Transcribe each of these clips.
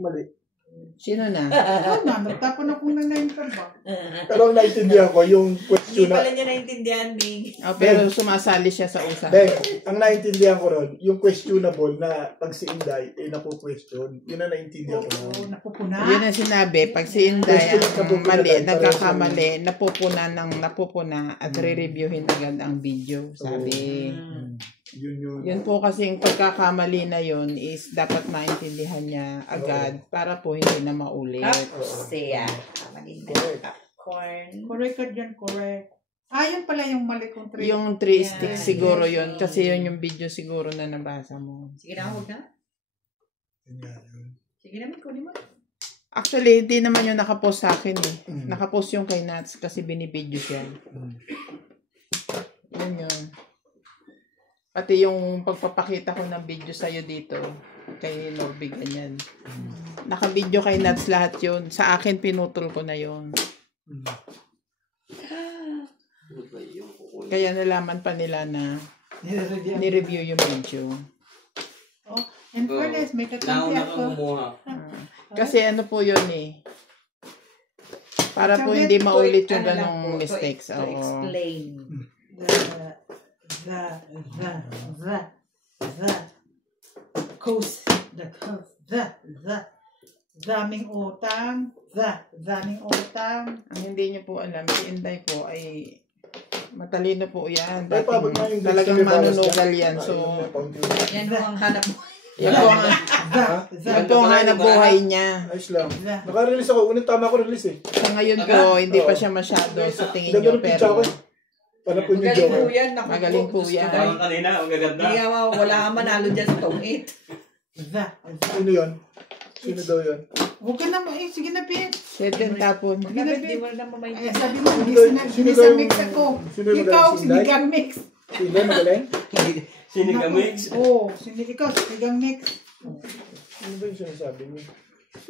Mali. Sino na? Oo na, nagtapon akong nanay-enter ba? Pero ang naintindihan ko, yung question Hindi na... pala niya naintindihan, Bing. Oh, pero sumasali siya sa usapan. Dahil, ang naintindihan ko ron, yung questionable na pag si Inday, napo-question. Yun ang naintindihan ko ron. Oo, napupuna. Yun ang sinabi, pag si Inday ang mali, nagkakamali, napupuna at re-reviewin agad ang video, sabi. Yun po kasing pagkakamali na yun is dapat maintindihan niya agad para po hindi na maulit. Siya. Malinda. Corn. Correct ka dyan, correct. Yun pala yung mali kong 3. Yung 3 sticks siguro yun kasi yun yung video siguro na nabasa mo. Sige na, huwag na. Sige na, kunin mo. Actually, hindi naman yung nakapost sa akin eh. Nakapost yung kay Nats kasi binibidyo siya. Yun yun. Pati yung pagpapakita ko ng video sa'yo dito, kay Norbig, ganyan. Naka-video kay Nats lahat yun. Sa akin, pinutol ko na yun. Kaya nalaman pa nila na ni-review yung video. Oh, in fairness, may kakampi ako. Kasi ano po yun eh. Para po hindi maulit yung ganong mistakes. To explain. The coast, daming utang, Ang hindi nyo po alam, si Inday po ay matalino po yan. Talagang manunugal yan. So, Yan po ang hanap mo. yan po ang hanap buhay niya. Ayos lang. Naka-release ako. Unang tama ko release eh. Sa ngayon po, hindi pa siya masyado sa tingin nyo, pero para po yung Magaling po joke. yan. magaling po yan. Parang kanina, ang gaganda. Hindi nga, wala kang manalo dyan sa tong 8. Sino yun? Sino daw yun? Huwag ka na, sige na, Pete. Set and tapon. Hindi mo na mamayin. Sabi mo, Sino mix ako. sino yung Ikaw, magaling? sinigang mix. Sino magaling? Sinigamix. Oo, ikaw, sinigang mix. Ano ba yung sinasabi niyo?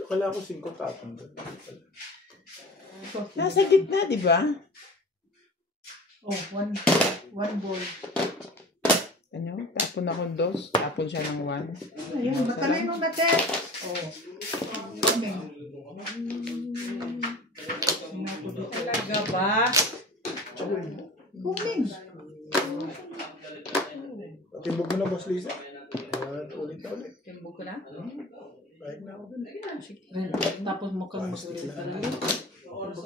Akala ko 5 tapon doon. Nasa gitna, di ba? Oh, one bowl. Ano? Tapon ako 2. Tapon siya ng 1. Ayun, matalino na, Te. Oh. Kami. Talaga ba? Kuming. Timbog mo na, Boss Lisa. Ulit na ulit. Timbog ko na? Kahit na ako dun. Tapos mo kang masulit ka na yun.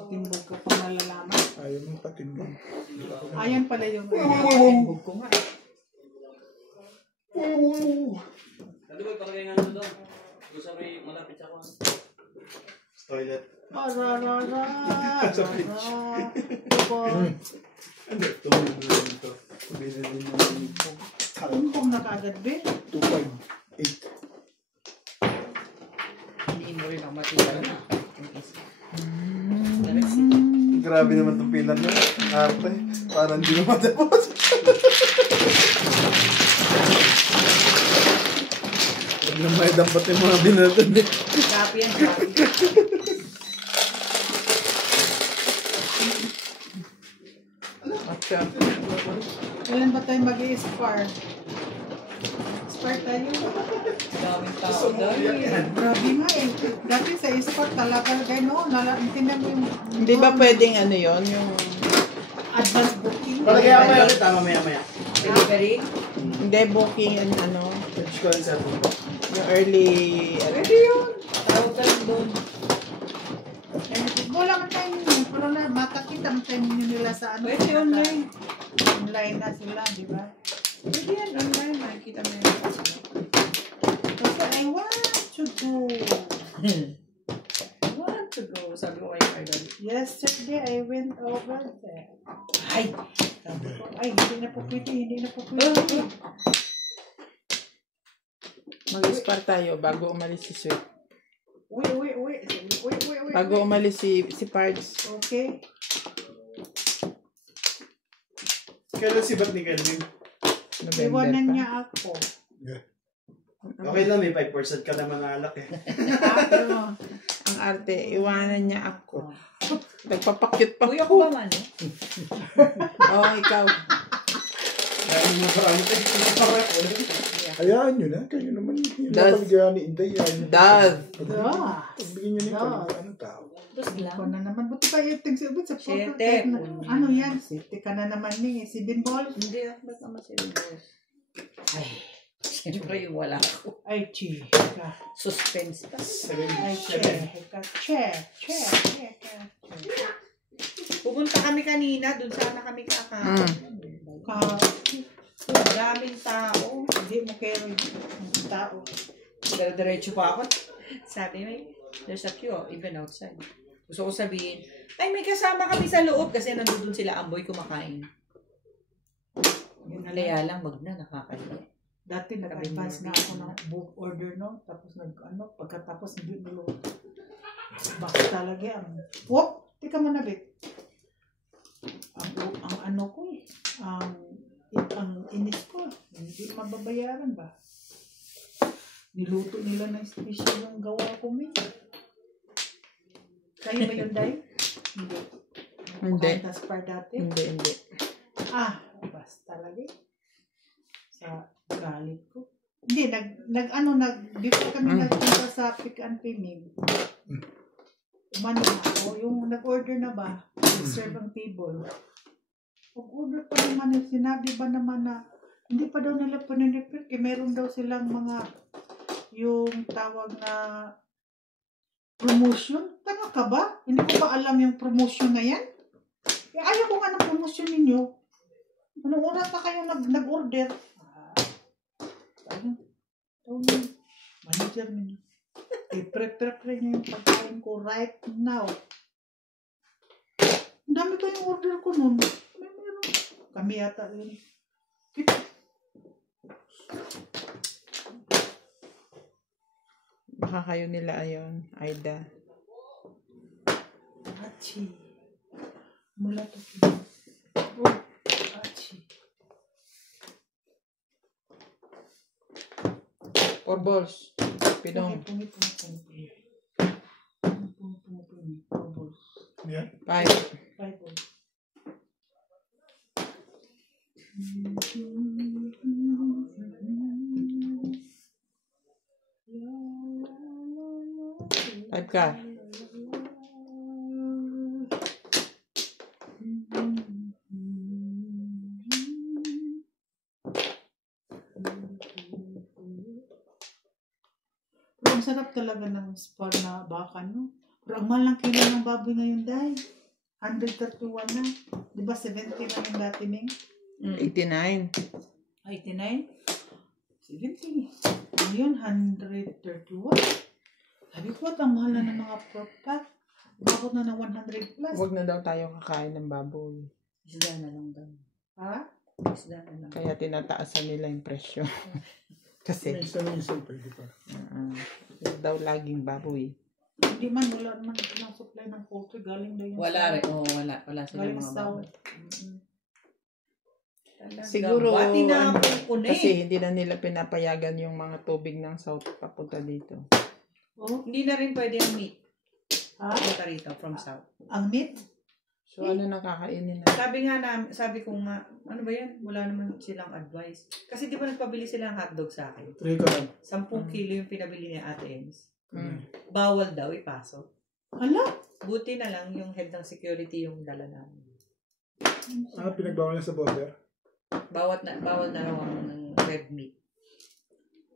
Timbog ka pang malalaman. Ayaw mong patimbog. Ayan pala yung timbog ko nga. Ano ba parang nga ito doon? Gusto mo malapit sa ako. Toilet. Ararara. Sa fridge. Ano? Tumulong na rin ito. Kumili rin yung Timbog na kaagad, be. 2.5. 8. Hindi mo rin ako matira na. Grabe naman itong pilar niya. Arte. Parang hindi naman tapos. Huwag na may dapat yung mga binatod. Grabe yan, grabe. Kailan ba tayo mag-i-spar? Spar tayo. Daming tao dahil. Grabe nga eh. Dati sa spar talaga gano'n. Intindihan mo yung... Hindi ba pwedeng ano yon yung... advance booking? Maya. Tama maya. Delivery? Hindi, booking and ano, Search ko lang sa atin. yung early... Pwede yun. Tawag ka lang doon. Wala man tayo yun. Pero na, makakita man tayo nila sa ano. Pwede online. Online na sila, di ba? Pwede yan, online. Makikita mo yun. Kasi I want to go. I want to go. Sabi ko kayo kayo. Yesterday, I went over there. Ay! Sabi ko, ay, hindi na po pwede. Mag-spar tayo bago umalis si Sweet. Wait. Bago umalis si Pards. Okay. Kailan si Bat ni Kelvin? November Iwanan pa. niya ako. Okay lang, may 5% ka naman alak eh. Pero, Ang arte, iwanan niya ako. Nagpapakyut pa. Kuya ko ba man? Oo, ikaw. Dahil mo parang ito. Hayaan nyo na. Kayo naman yung Das. napagyan ni Inday. Das. Pagbigyan nyo na yung anong tao. Tapos lang. Ikaw na naman. Buti pa iting si Ubit sa photo. Siyete. Ano yan? Siyete ka na naman ni. Si Binbol. Hindi ako ba't naman sila boss? Ay, siyempre wala ako. Ay, chika. Suspense pa. Ay, chika. Chika. Pupunta kami kanina, dun sana kami kakain. Daming tao. Hindi mo kayo yung tao. Pero diretso pa ako. Sabi mo, there's a queue, even outside. Gusto ko sabihin, ay may kasama kami sa loob kasi nandun sila amboy kumakain. Kaya lang, wag na, nakakahiya. Dati nag-advance na ako ng book order, no? Tapos pagkatapos hindi dulo. Bakit talaga ang... Wop! Tika mo na, Bet. Ang ano ko eh. Ang inis ko. Hindi mababayaran ba? Niluto nila ng special yung gawa ko, may. Kayo ba yun, Day? Hindi. Hindi. Taspar dati? Hindi. Basta talaga eh. Sa galit ko. Hindi, before kami nagpunta sa Pick and Pay. Umano na ako, yung nag-order na ba, serve ang table. Pag-order pa naman, sinabi ba naman na, hindi pa daw nila pinirepit, meron daw silang mga, yung tawag na promotion. Tama ka ba? Hindi ko ba alam yung promotion na yan? Ayaw ko nga ng promotion ninyo. Anong oras pa kayo nag-order? Manager ninyo. I-prepare niyo yung pagkain ko right now. Ang dami ko yung order ko nun. Meron. Kami yata yun. Baka kayo nila ayon, Aida. Achi. Mula to. Oh, achi. 4 balls. Pinong. Pumi. Yan. 5. 5 balls. Five ka. Pero ang sarap talaga ng spar na baka, no? Pero ang mahal lang kilo ng baboy ngayon, Day. 131 na. Di ba 70 na yung dati, Ming? 89. 89? 70. Ngayon, 131. Sabi ko, ang mahal na ng mga prop pack. Bakit na ng 100 plus? Huwag na daw tayo kakain ng baboy. Isda na lang daw. Ha? Isda na lang. Kaya tinataasan nila yung presyo. Kasi May isa na yung pwede pa. daw laging baboy. Hindi man, wala naman silang supply ng poultry. Galing daw yung Wala rin. Oo, wala. Wala sila Galing mga sa baboy. Siguro, Pati na ako kasi hindi na nila pinapayagan yung mga tubig ng south papunta dito. Oh, Hindi na rin pwede ang meat. ha? Punta rito from south. Ang meat? So, ano nakakainin na? Sabi ko nga, ano ba yan? Wala naman silang advice. Kasi di ba nagpabili sila ng hotdog sa akin? 3 ka lang. 10 kilo yung pinabili ni Ate Ems. Bawal Daw ipasok. Hala? Buti na lang yung head ng security yung dala namin. Pinagbawal na sa border. Bawal na raw ang red meat.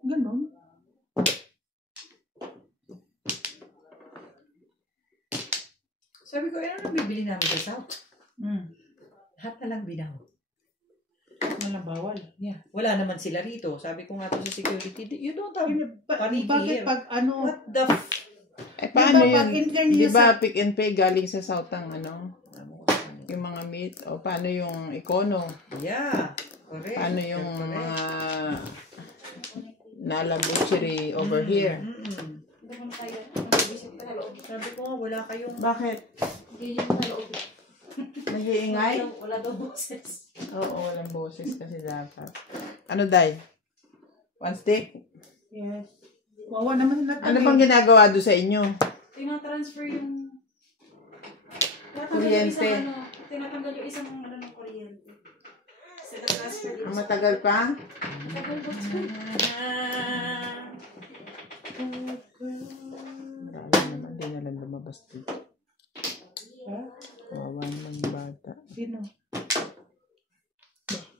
Ganon. Sabi ko, ano nang bibili namin sa south? Mm. Lahat na lang binaw. Walang bawal. Yeah. Wala naman sila rito. Sabi ko nga to sa security, you don't have Bakit here. pag ano? What the Paano Diba, pag yun? intern Di niyo ba sa... pick and pay galing sa south ang yung mga meat? O paano yung econo? Yeah. Correct. Paano yung Correct. mga Nala Butchery over here? Hindi mo na kayo. Nag-visit ka na loob. Sabi ko nga, wala kayong... Bakit? Hindi nyo na loob. Nag-iingay? Wala daw boses. Oo, walang boses kasi dapat. Ano, Day? One stick? Yes. Wawa naman na Ano pang ginagawa doon sa inyo? Tinatransfer yung... Kuryente. Tinatanggal yung isang ano ng kuryente. Tinatransfer yung... Matagal pa? Hindi na lang lumabas dito. Kawawa ng bata. Sino?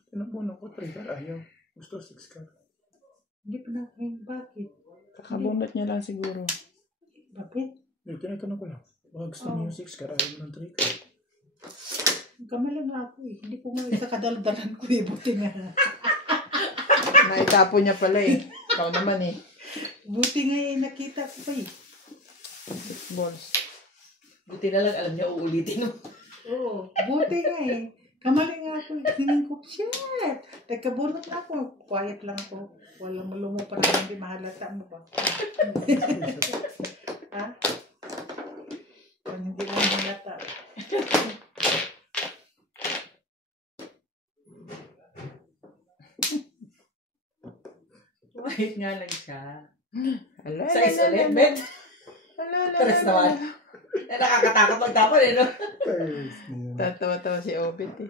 Pinapunan ko 3 car. Ayaw. Gusto 6 car. Hindi pa nakain. Bakit? Kakabunot niya lang siguro. Bakit? Yung tinatanong ko lang. Baka gusto niyo yung 6 car. Ayaw mo ng 3 car. Kamalan nga ako eh. Hindi ko nga sa kadaldalan ko eh. Buti nga. Naitapo niya pala eh. Ikaw naman eh. Buti nga eh. Nakita ko pa eh. Balls. Buti na lang, alam niya, uulitin. Oo. Buti nga eh. Kamalan nga ako. Tingin ko, shit. Nagkabunot na ako. Quiet lang ako. Walang malungo para hindi mahalata mo ba? Ha? Kung hindi mo mahalata. Wait nga lang siya. Ala, Size ulit, Bet. Tres naman. Nakakatakot magtapon eh, no? Tatawa-tawa si Obit eh.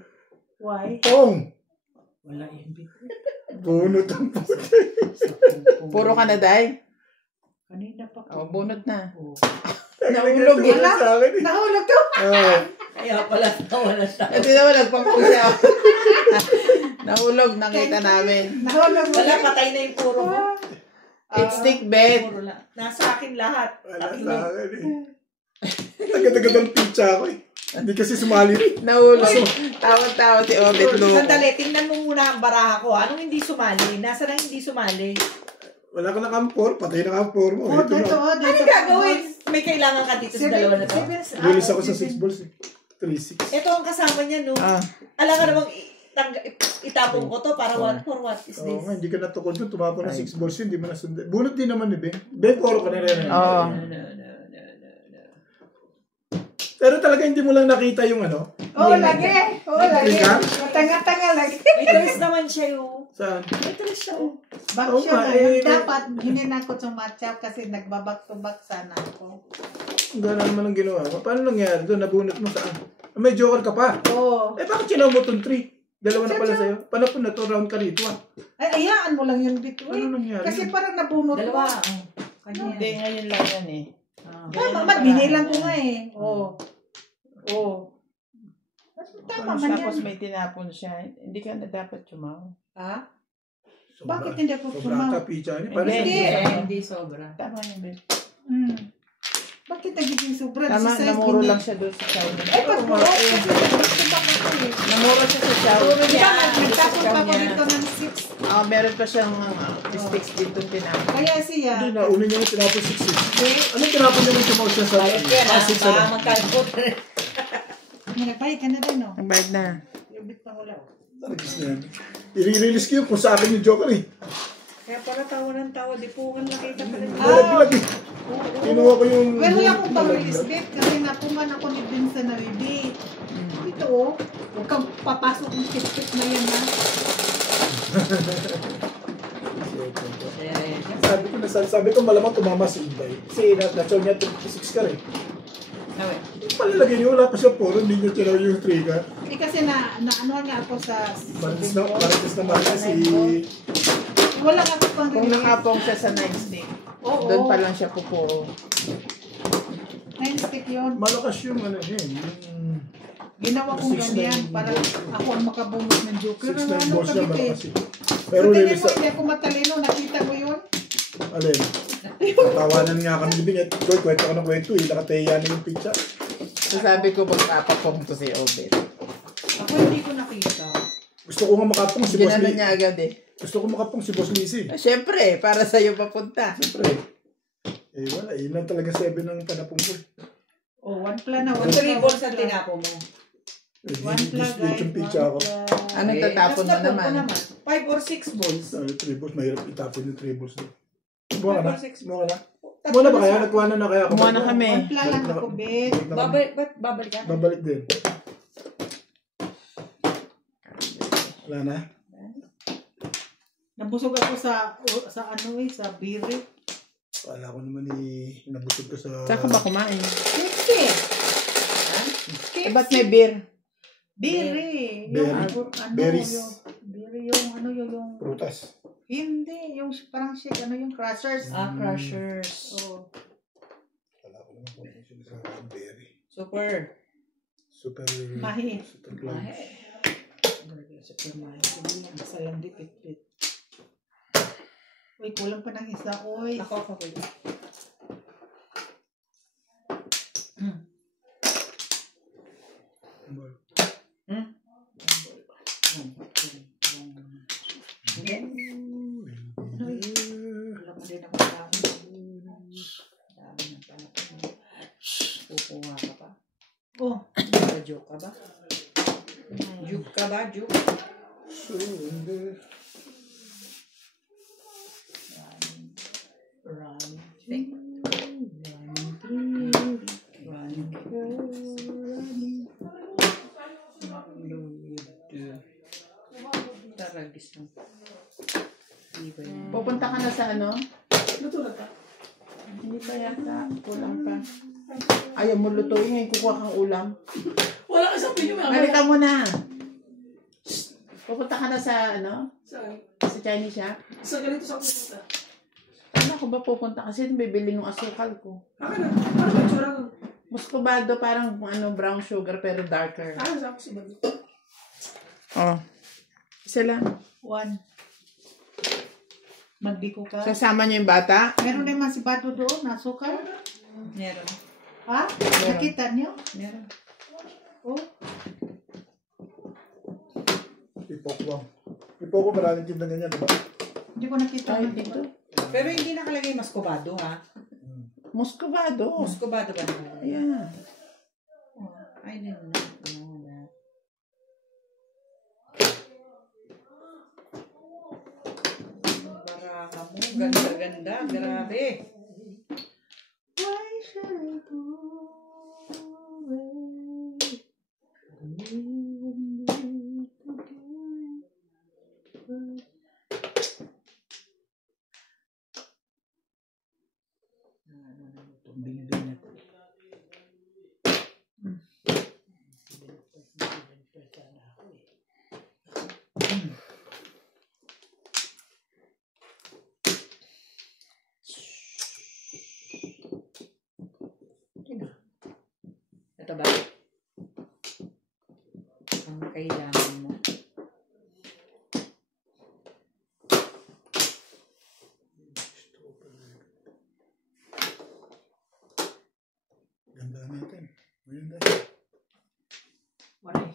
Why? Pong! Wala invite. Bunot ang puti. Puro ka na, Day? Kanina pa O, bunot na. Nahulog Wala. sa akin eh. Nahulog to! Kaya pala, nawala siya. Kasi naman nagpangkong siya. Nahulog, nakita namin. Nahulog mo. Wala, patay na yung puro mo. It's stick bed. Puro lang. Nasa akin lahat. Wala sa akin eh. Tagad-tagad ang pizza ako eh. Hindi kasi sumali rin. Nahulog. Tawa-tawa si Obit Luko. Sandali, tingnan mo muna ang baraha ko. Anong hindi sumali? Nasa na hindi sumali? Wala ka na kampor. Patay na kampor mo. Oh, Ito dito, na. Ano gagawin? May kailangan ka dito sa dalawa na to. Release ako sa 6 balls eh. 3-6. Ito ang kasama niya, no? Ah. Alam ka namang itapong ko to para what for what is Oo this? nga, hindi ka natukod doon. Tumapon na 6 balls yun. Hindi mo nasundan. Bunot din naman ni Ben. Ben, poro ka na rin. Oo. No. Pero talaga hindi mo lang nakita yung ano. Oo, lagi. Oo, lagi. Ka? Matanga-tanga lagi. May tres naman siya yung. Saan? May tres siya oh. Back Oo siya nga, ngayon. eh, Dapat, hindi na ako sumatch-up kasi nagbabak to back sana ako. Gano'n naman ang ginawa mo. Paano nangyari doon? Nabunot mo saan? May joker ka pa. Oo. Eh bakit sinaw mo itong 3? Dalawa na pala sa'yo. Paano po na to round ka rito ah? Ay, ayaan mo lang yun dito. Ano nangyari? Kasi parang nabunot Dalawa. mo. Hindi, ngayon lang yan eh. Tama, binilang ko nga eh. Oo. Oo. Tama man Tapos yan. may tinapon siya. Hindi ka na dapat sumaw. Ha? Sobra. Bakit hindi ako Sobra sumaw? ka pizza niya. Paano Hindi. siya? Hindi sobra. Tama yun, Ben. Bakit nagiging sobra? Tama, Si size namuro hindi. lang siya doon sa chow niya. Eh, pag buo, kasi nagbabak ako eh. Namuro siya sa chow. Di ba, nagtapon pa ako niya. dito ng 6. Meron pa siyang sticks dito tinapon. Kaya siya. Hindi na, una niya yung tinapon 6-6. Hindi. Anong tinapon niya yung sumaw siya sa Bayad yan ah. 6 Baka magkalpot. Nagbayad ka na din, no? Ang bayad na. Yung bit pang ulaw. Taragis na yan. I-release ko yun kung sa akin yung joker eh. Kaya pala tawa ng tawa. Di po nga nakita pa rin. Nalaglag eh. Kinuha ko yung... Well, wala akong pang-release date kasi napungan ako ni Vincent na ready. Ito oh, huwag kang papasok ng tip-tip na yan ha. Sabi ko malamang tumama si Inday. Kasi na-show niya 36 ka rin. Nawe. Palilagay niyo, wala pa siya puro, hindi niya tinaw yung 3 ka. Eh kasi na ano nga ako sa Marites na si... wala nga ako pang Kung release. nakapong siya sa 9 stick, Oo. doon pa lang siya pupuro. 9 stick yun. Malakas yung ano yun. Yung... Ginawa kong 6-9 ganyan para ako ang makabunot ng joker. 6-9 Ano boss niya kabit eh. malakas yun. Pero Pero lilis mo, hindi ako matalino. Nakita mo yun? Alin? Tawanan nga kami ni Binget. Goy, kwento ka ng kwento eh. Nakateya na yung pizza. So sabi ko, magpapapong to si Obet. Ako hindi ko nakita. Gusto ko nga makapong si Boss Ginano Lee. niya agad eh. Gusto ko makapong si Boss Lizzy. Siyempre, para sa'yo papunta. Siyempre. Eh wala, yun lang talaga 7 ng panapong ko. Oh, 1 plan na. 1 3 balls ang tinapo mo. Eh, 1 plan guys. yung pizza ako. Anong tatapon mo naman? 5 or 6 balls. 3 balls, mahirap itapon yung 3 balls doon. Buha ka na? 5 or 6 Buha ka na? Buha na ba kaya? Nagkuha na kaya? Kumuha na kami. 1 plan lang ako, bet. Babalik ka? Babalik din. Wala na? Nabusog ako sa ano eh, sa biri. Wala ko naman nabusog ka sa... Saan ka ba kumain? KFC. Eh, ba't may beer? Biri. Berry. Yung, ano, Berries. yung, biri yung, ano yung, Prutas. Hindi, yung parang shake, ano yung crushers. Crushers. Oo. Wala ko naman kung ano sinasabi. Berry. Super. Super. Mahi. Super clouds. Super mahi. Hindi yan. Basta lang dipit-pit. Uy, kulang pa ng isa. Uy. Ako. Hindi. Wala pa din ako tao. Dami ng panapon. Kukuha ka pa. Oh. Joke ka ba? Juke ka ba? Juke? Run. Think. Taragis lang. Pupunta ka na sa ano? Natulog ka. Hindi pa yata. Kulang pa. Ayaw mo lutuin ngayon. Kukuha kang ulam. Wala ka sa pinyo. Halika mo na. Pupunta ka na sa ano? Saan? Sa Chinese shop? Sa ganito sa pupunta. Ano ko ba pupunta? Kasi bibili ng asukal ko. Akin na. Ano ba yung tsura nun? Muscovado, parang ano, brown sugar pero darker. Akin sa ako si Bago. Oh. Isa lang. 1. Magbiko ka. Sasama niyo yung bata? Meron naman si Bato doon, nasukal. Meron. Ha? Nakita niyo? Meron. Oh. Ipoko maraming tinda ganyan, diba? Hindi ko nakita. Ay, dito. Pero hindi nakalagay Muscovado, ha? Muscovado. Muscovado ba nakalagay? Ayan. I didn't know that. Baraka mo. Ganda-ganda. Grabe. Why should I go away? Ito ba? Ang kailangan mo. Ganda natin. Maganda. Waray.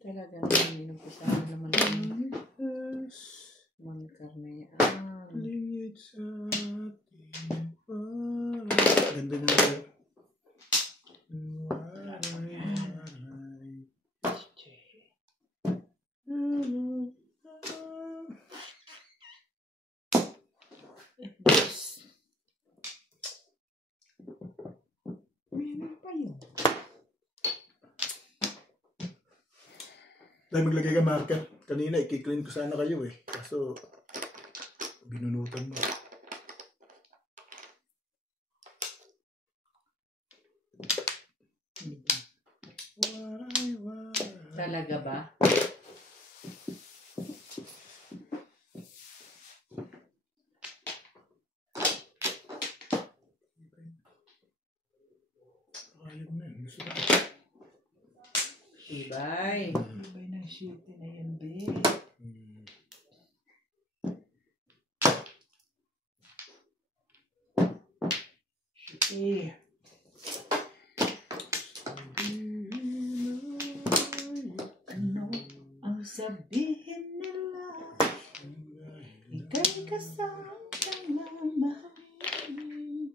Talaga naman minumpisahan naman ang mga karne. Ganda natin. Meron pa yun. Dahil maglagay ka marker. Kanina, i-clean ko sana kayo eh. Kaso, binunutan mo. Talaga ba? Ayun na. Gusto ko. Ibay. Ibay ng shooting na yan, be. Eh. Ano ang sabihin nila? Ika'y kasama ng mahalin.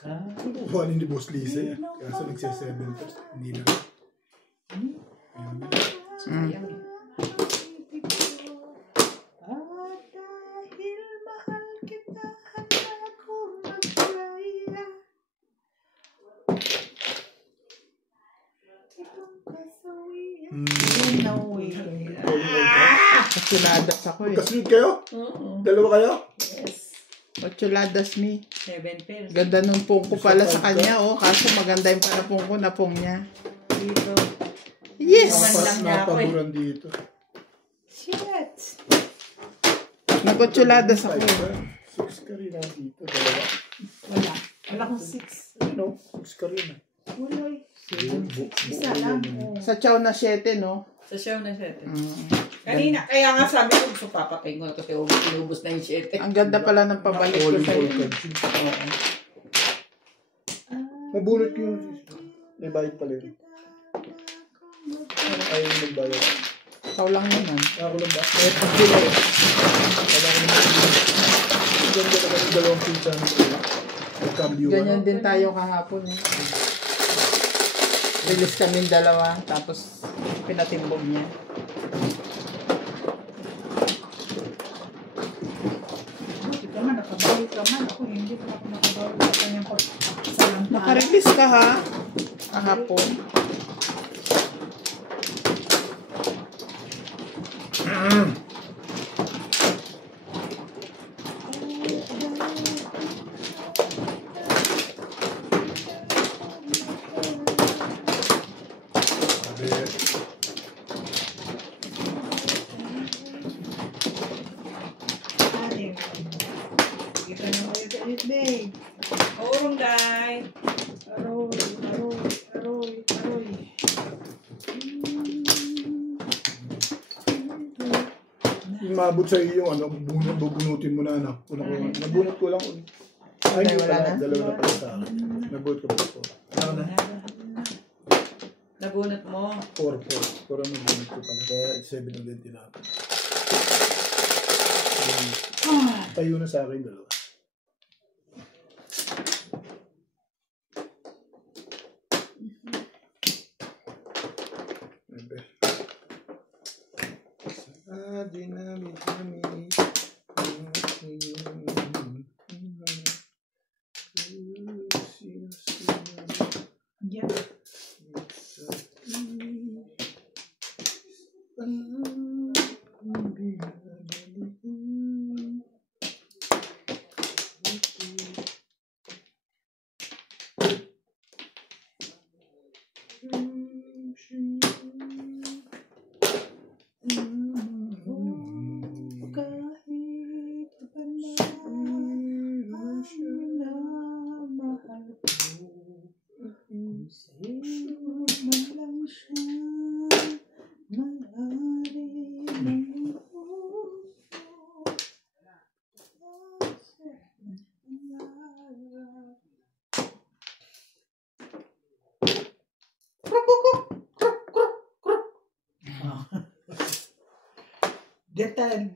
Kahit Kuhanin ni Boss Lisa yan. Kaso nagsiya 7 first. Hindi na. Sayang eh. at dahil mahal kita, handa akong mag-raya. Itong kasawi Ochuladas ako eh. Magkasunod kayo? Oo. Dalawa kayo? Yes. Ochuladas me. 7 pairs. Ganda nung pong ko pala sa kanya, oh. Kaso maganda yung panapong ko na pong niya. Dito. Yes! Naman lang niya ako eh. Napaguran dito. Shit. Nag-ochuladas ako eh. 6 ka rin dito. Dalawa. Wala. Wala akong 6. Ano? 6 ka rin. Wala eh. Isa lang. Oh. Sa chow na 7, no? Sa show na 7. Mm. Kanina, kaya nga sabi ko, gusto papatay ko na kasi inubos na yung 7. Ang ganda pala ng pabalik ko All sa'yo. cards. Nabulot yung... May bayad pala yun. Ayaw yung nagbayad. Ikaw lang naman. Ako lang ba? Eh, pagkila eh. Wala ko naman. Ganda na kami dalawang pizza ng cambio. Ganyan din tayo kahapon. Eh. Release kami dalawa, tapos pinatimbog niya. Buti ka man, nakabawi ka man. Ako hindi pa ako nakabawi sa kanyang pagsalampa. Nakarelease ka ha? Kahapon. Kita na kayo sa babe. Orong day. Aroy, aroy, aroy, aroy. Mabot sa iyo yung ano, bubunutin mo na ano. Nabunot ko lang. Ay, hindi Wala pala. na? Dalawa na pala sa akin. Nabunot ko pa po. Ano na? Nagunot mo. 4 ang nabunot ko pala. Kaya 7 ulit tinapin. Tayo na sa akin dalawa. Yeah.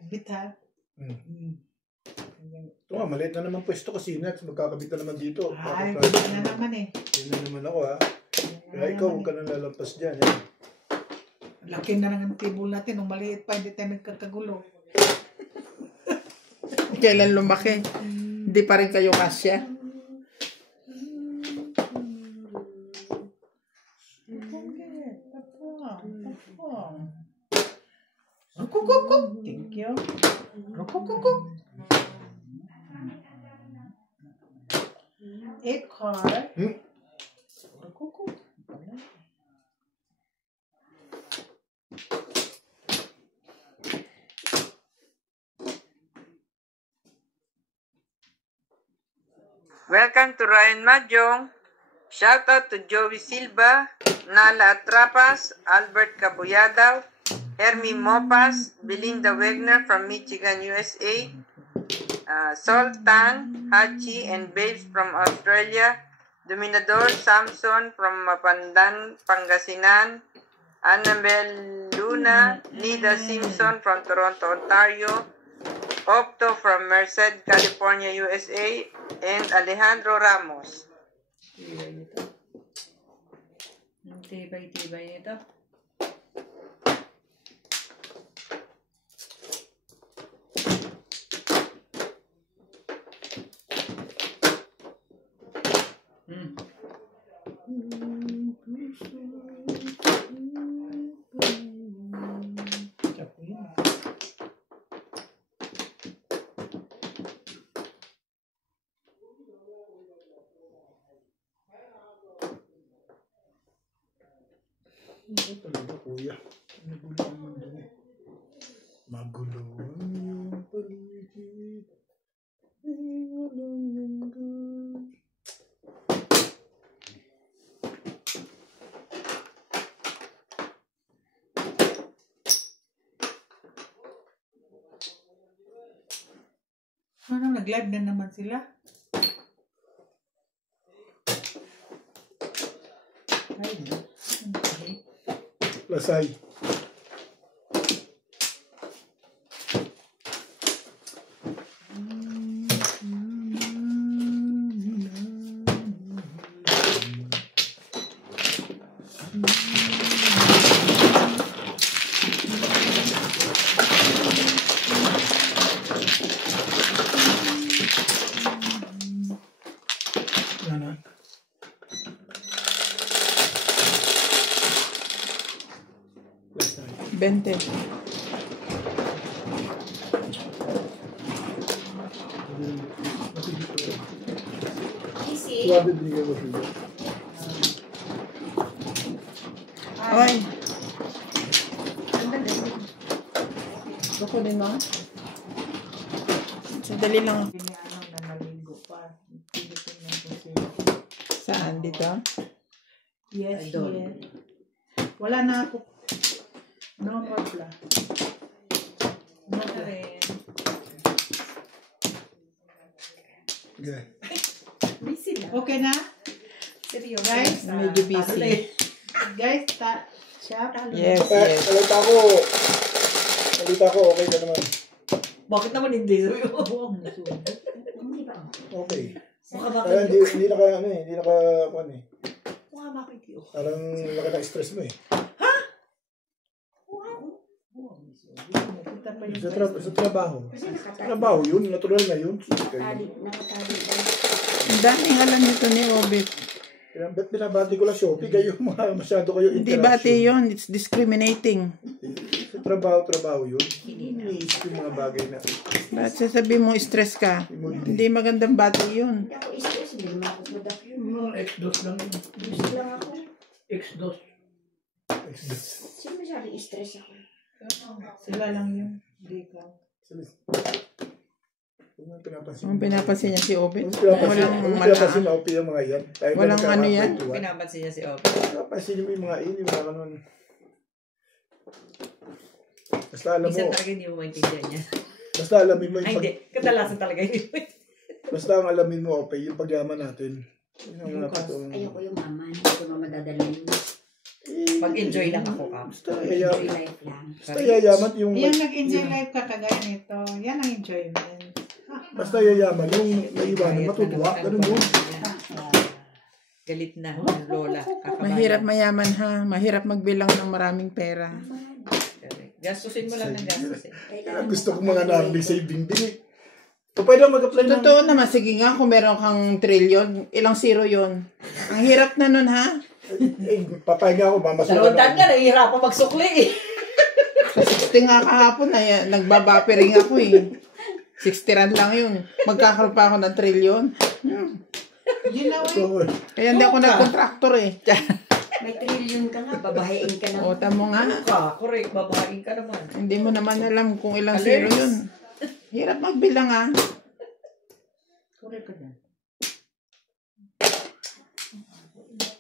Bita. Ito nga, maliit na naman pwesto kasi Nats. Magkakabit na naman dito. Ay, Bakit bita na naman eh. Yun na naman ako ha. Kaya ikaw, huwag ka nang lalampas dyan. Eh. Laki na lang ang table natin. Nung maliit pa, hindi tayo nagkakagulo. Kailan lumaki? Hindi pa rin kayo kasya. Rukukukuk. Thank you. Rukukukuk. A car. Rukukuk. Welcome to Ryan Mahjong. Shout out to Joey Silva, Nala Atrapas, Albert Cabuyadaw, Hermie Mopas, Belinda Wegner from Michigan, USA, Sultan, Hachi, and Babes from Australia, Dominador Samson from Mapandan, Pangasinan, Annabelle Luna, Nida Simpson from Toronto, Ontario, Opto from Merced, California, USA, and Alejandro Ramos. Tibay nito. Ang tibay-tibay nito. Ito talaga, kuya. Magulo ang mundo eh. Magulo ang iyong paligid. Ay, walang hanggan. Ano, nag-live na naman sila? Ay, okay. Lasay. Yan. 20. Suwabe binigay mo siya. Oy. Kukunin mo? Sandali lang. Hindi niya ano na naligo pa. Pilitin lang po sila. Saan? Dito? Yes, Doon. yes. Wala na ako. No more bla. No bla. Okay. Busy na. Okay na? Seryoso. Guys, Medyo busy. Guys, siya. Yes, Eh, yes. alita ko. Alita ko, okay ka naman. Bakit naman hindi? Sabi ko. Okay. Mukha bakit Kaya hindi naka, ano eh, hindi naka, ano eh. Mukha bakit yun? Parang nakaka-stress mo eh. Kita pa yung Sa trabaho. Trabaho yun, natural na yun. Ang daming alam nito ni Obit. Ba't binabati ko lang Shopee? Kayo masyado kayo Hindi bati yun. It's discriminating. Sa trabaho yun. Iniisip yung mga bagay na. Ba't sasabihin mo stress ka? Hindi magandang bati yun. Ako stress, hindi naman ako product yun. Ex-dos lang yun. Gusto lang ako. Ex-dos. Sino masyadong stress ako? sila lang yun. Hindi ka. Yung pinapansin. Ang pinapansin niya si Obit. Walang Walang pinapansin na OP yung mga yan. Kahit Walang magkaka- ano yan? kwentuhan. Pinapansin niya si Ope. Pinapansin mo yung mga ini. Wala ka naman. Basta alam mo. Minsan talaga hindi mo maintindihan niya. Basta alamin mo yung Ay, hindi. Kadalasan talaga yun. Basta ang alamin mo, OP, yung pagyaman natin. Yun ang mga totoong- Ayoko yung aman. Hindi ko naman madadala yun. Mag-enjoy lang ako, Kam. Basta Enjoy yayaman. life lang. Basta yayaman yung... Yung nag-enjoy life ka kagaya nito, yan ang enjoyment. Basta yayaman yung naiwanan, matutuwa. Ganun yun. Galit na ang lola. Kakabayan. Mahirap mayaman ha. Mahirap magbilang ng maraming pera. Correct. Gastusin mo lang ng gastusin. Kaya gusto ko mga nabing saving din eh. So, pwede mag-apply ng... Totoo naman. Sige nga kung meron kang trilyon. Ilang zero yon. Ang hirap na nun ha. Papahinga ako, mamasukan Dalawang ka, nahihirapan magsukli eh. Sa 60 nga kahapon ay nagbabapering ako eh. 60 rand lang yun. Magkakaroon pa ako ng trilyon. Hindi na eh. So, Kaya hindi ako nag-contractor eh. May trillion ka nga, babahain ka na. O, tamo nga. Correct. Babahin ka naman. Hindi mo naman alam kung ilang zero yun. Hirap magbilang ah. Correct ka dyan.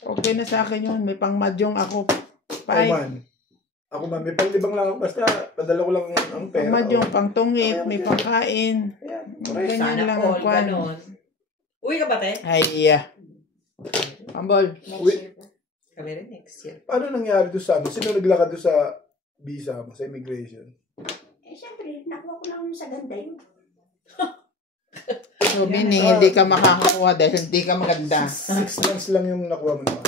Okay na sa akin yun. May pangmadyong ako. Ay. Ako man, may panglibang lang ako. Basta, padala ko lang ang pera. Pangmadyong, pangtungit, may pangkain. Ayan. Ganyan Sana lang ang all kwan. ganon. Uwi ka ba, te? Ay, Pambol. Next year pa. Kami rin next year. Paano nangyari doon sa ano? Sino naglakad doon sa visa mo, sa immigration? Siyempre, nakuha ko lang sa ganda yun. So, meaning, hindi ka makakakuha dahil hindi ka maganda. 6 months lang yung nakuha mo naman.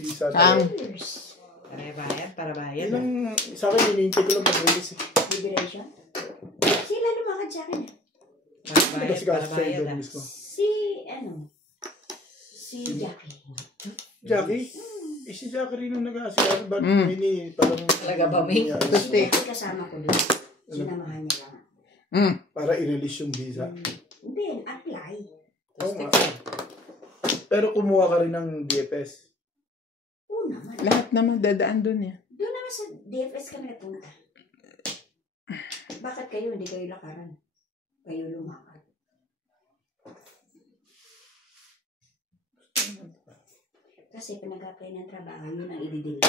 Visa. Ang Years. Para bayad. Ilang, sa akin, hinihintay ko lang pag-release eh. Liberation. Sila lumakad sa akin. Para bayad ah. mismo. Si Jackie. Jackie? Si Jackie rin yung nag-aasikaso. Ba't parang... Talaga ba, Ming? Gusti. Jackie kasama ko doon. Sinamahan niya lang. Para i-release yung visa. Hindi, apply. Oo nga. Pero kumuha ka rin ng DFS. Oo naman. Lahat naman dadaan dun eh. Doon naman sa DFS kami nagpunta. Bakit kayo hindi kayo lakaran? Kayo lumakad. Kasi pinag-apply ng trabaho, yun ang i-delay.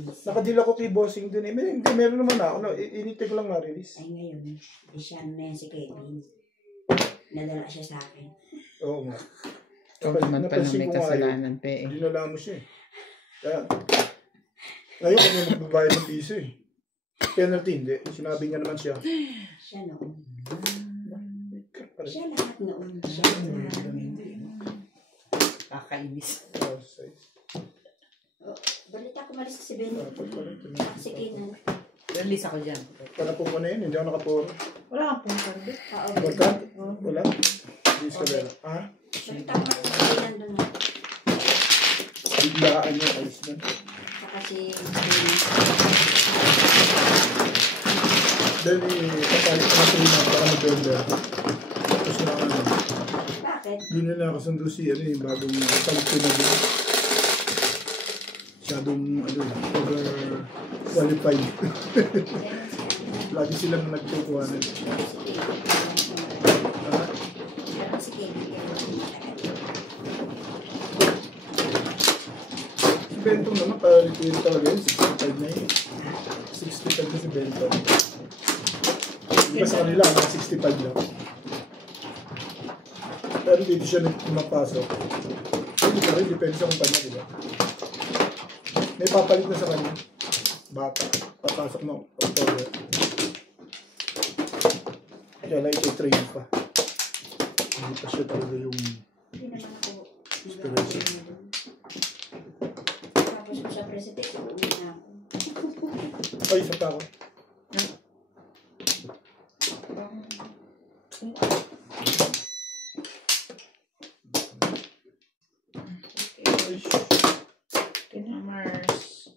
Nakadil ako kay bossing dun eh. Hindi, meron naman ako. No, inite ko lang ma-release. Ay ngayon, di siya ano na yan si Kevin. Nadala siya sa akin. Oo nga. Ikaw naman pala Napansin may ko nga kasalanan, te eh. dinala mo siya eh. Kaya, ngayon kami magbabayad ng piso eh. Penalty, hindi. Sinabi niya naman siya. Siya noon. Pare- Siya lahat noon. Siya lahat. Kakainis. Oh, size. Balita ko malis si Ben. Dapat pala ito. Si Kenan. Release ako dyan. Para po ko na yun, hindi ako nakapuro. Wala kang punta rin. Wala? Wala? Hindi sa wala. Ah? Balita ko malis si Kenan doon. Biglaan niya, alis na. Saka si Dahil papalit ko na 3 months para mag-order. Tapos na ano. bakit? Hindi nila kasundo si ano yung bagong palit ko na din. Masyadong ano, over-qualified. Lagi silang nagkukuha na. Ah, Parang si Kenan. si Bentong naman, pa-retweet talaga yun. 65 na yun. 65 na si Bentong. Diba sa kanila, 65 lang. Pero dito siya pumapasok. Hindi pa rin, depende sa kumpanya, diba? May papalit na sa kanya. Bata. Papasok ng October. Kaya lang ito-train pa. Hindi pa siya talaga yung Hindi naman ako. inspiration. Tapos ko sa president, uwi na ako. Ay, isa pa ako. Mars.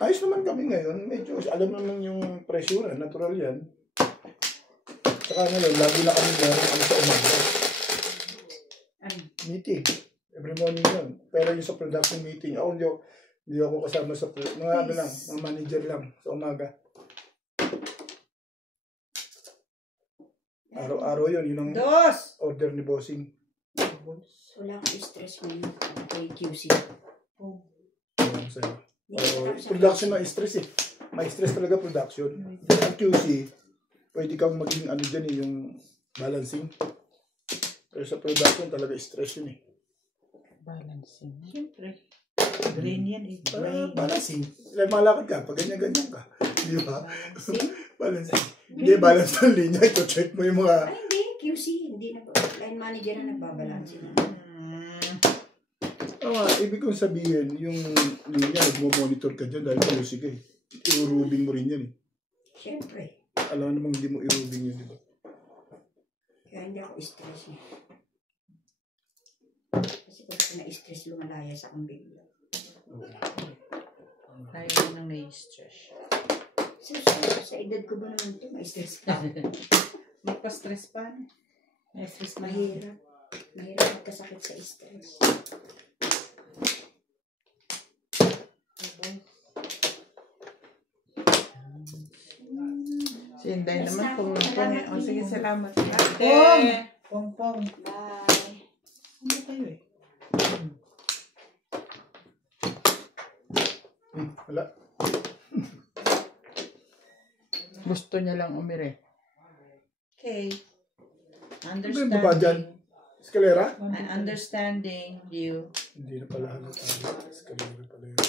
Ayos naman kami ngayon. Medyo alam naman yung pressure. Natural yan. Saka ngayon, lagi na kami meron ano sa umaga. Ano? Meeting. Every morning yun. Pero yung sa production meeting, ako hindi ako kasama sa mga ano lang, mga manager lang sa umaga. Araw-araw yun. Yun ang Dos! order ni bossing. Wala akong stress ngayon. Kay QC. Ayun, sa'yo. Hindi ko alam sa- Production na stress eh. May stress talaga production. Ang QC, pwede kang maging ano dyan eh, yung balancing. Pero sa production talaga stress yun eh. Balancing. Siyempre. Brain yan eh. Balancing. Malakad ka, pag ganyan-ganyan ka. Di ba? Balancing. Hindi, balance ng linya. Ito, check mo yung mga... Ay, hindi. QC. Hindi na. Line manager na nagbabalansin na. Ibig kong sabihin, yung linya, nagmo-monitor ka dyan dahil QC ka eh. I-rubing mo rin yan eh. Siyempre. Alam namang hindi mo i-rubing yun, di ba? Kaya hindi ako stress eh. Kasi kung na-stress, lumalaya sa akong bigla. Tayo mo nang nai-stress. Sa edad ko ba naman ito, ma-stress pa. Magpa-stress pa. Na-stress na yun. Mahirap. Mahirap magkasakit sa stress. Si Inday naman kung o sige, salamat. Pong. Bye. Ano kayo eh? Wala. Gusto niya lang umire. Okay. Ano yung baba dyan? Understanding. Escalera? I'm understanding you. Hindi na pala halata. Escalera pala yun.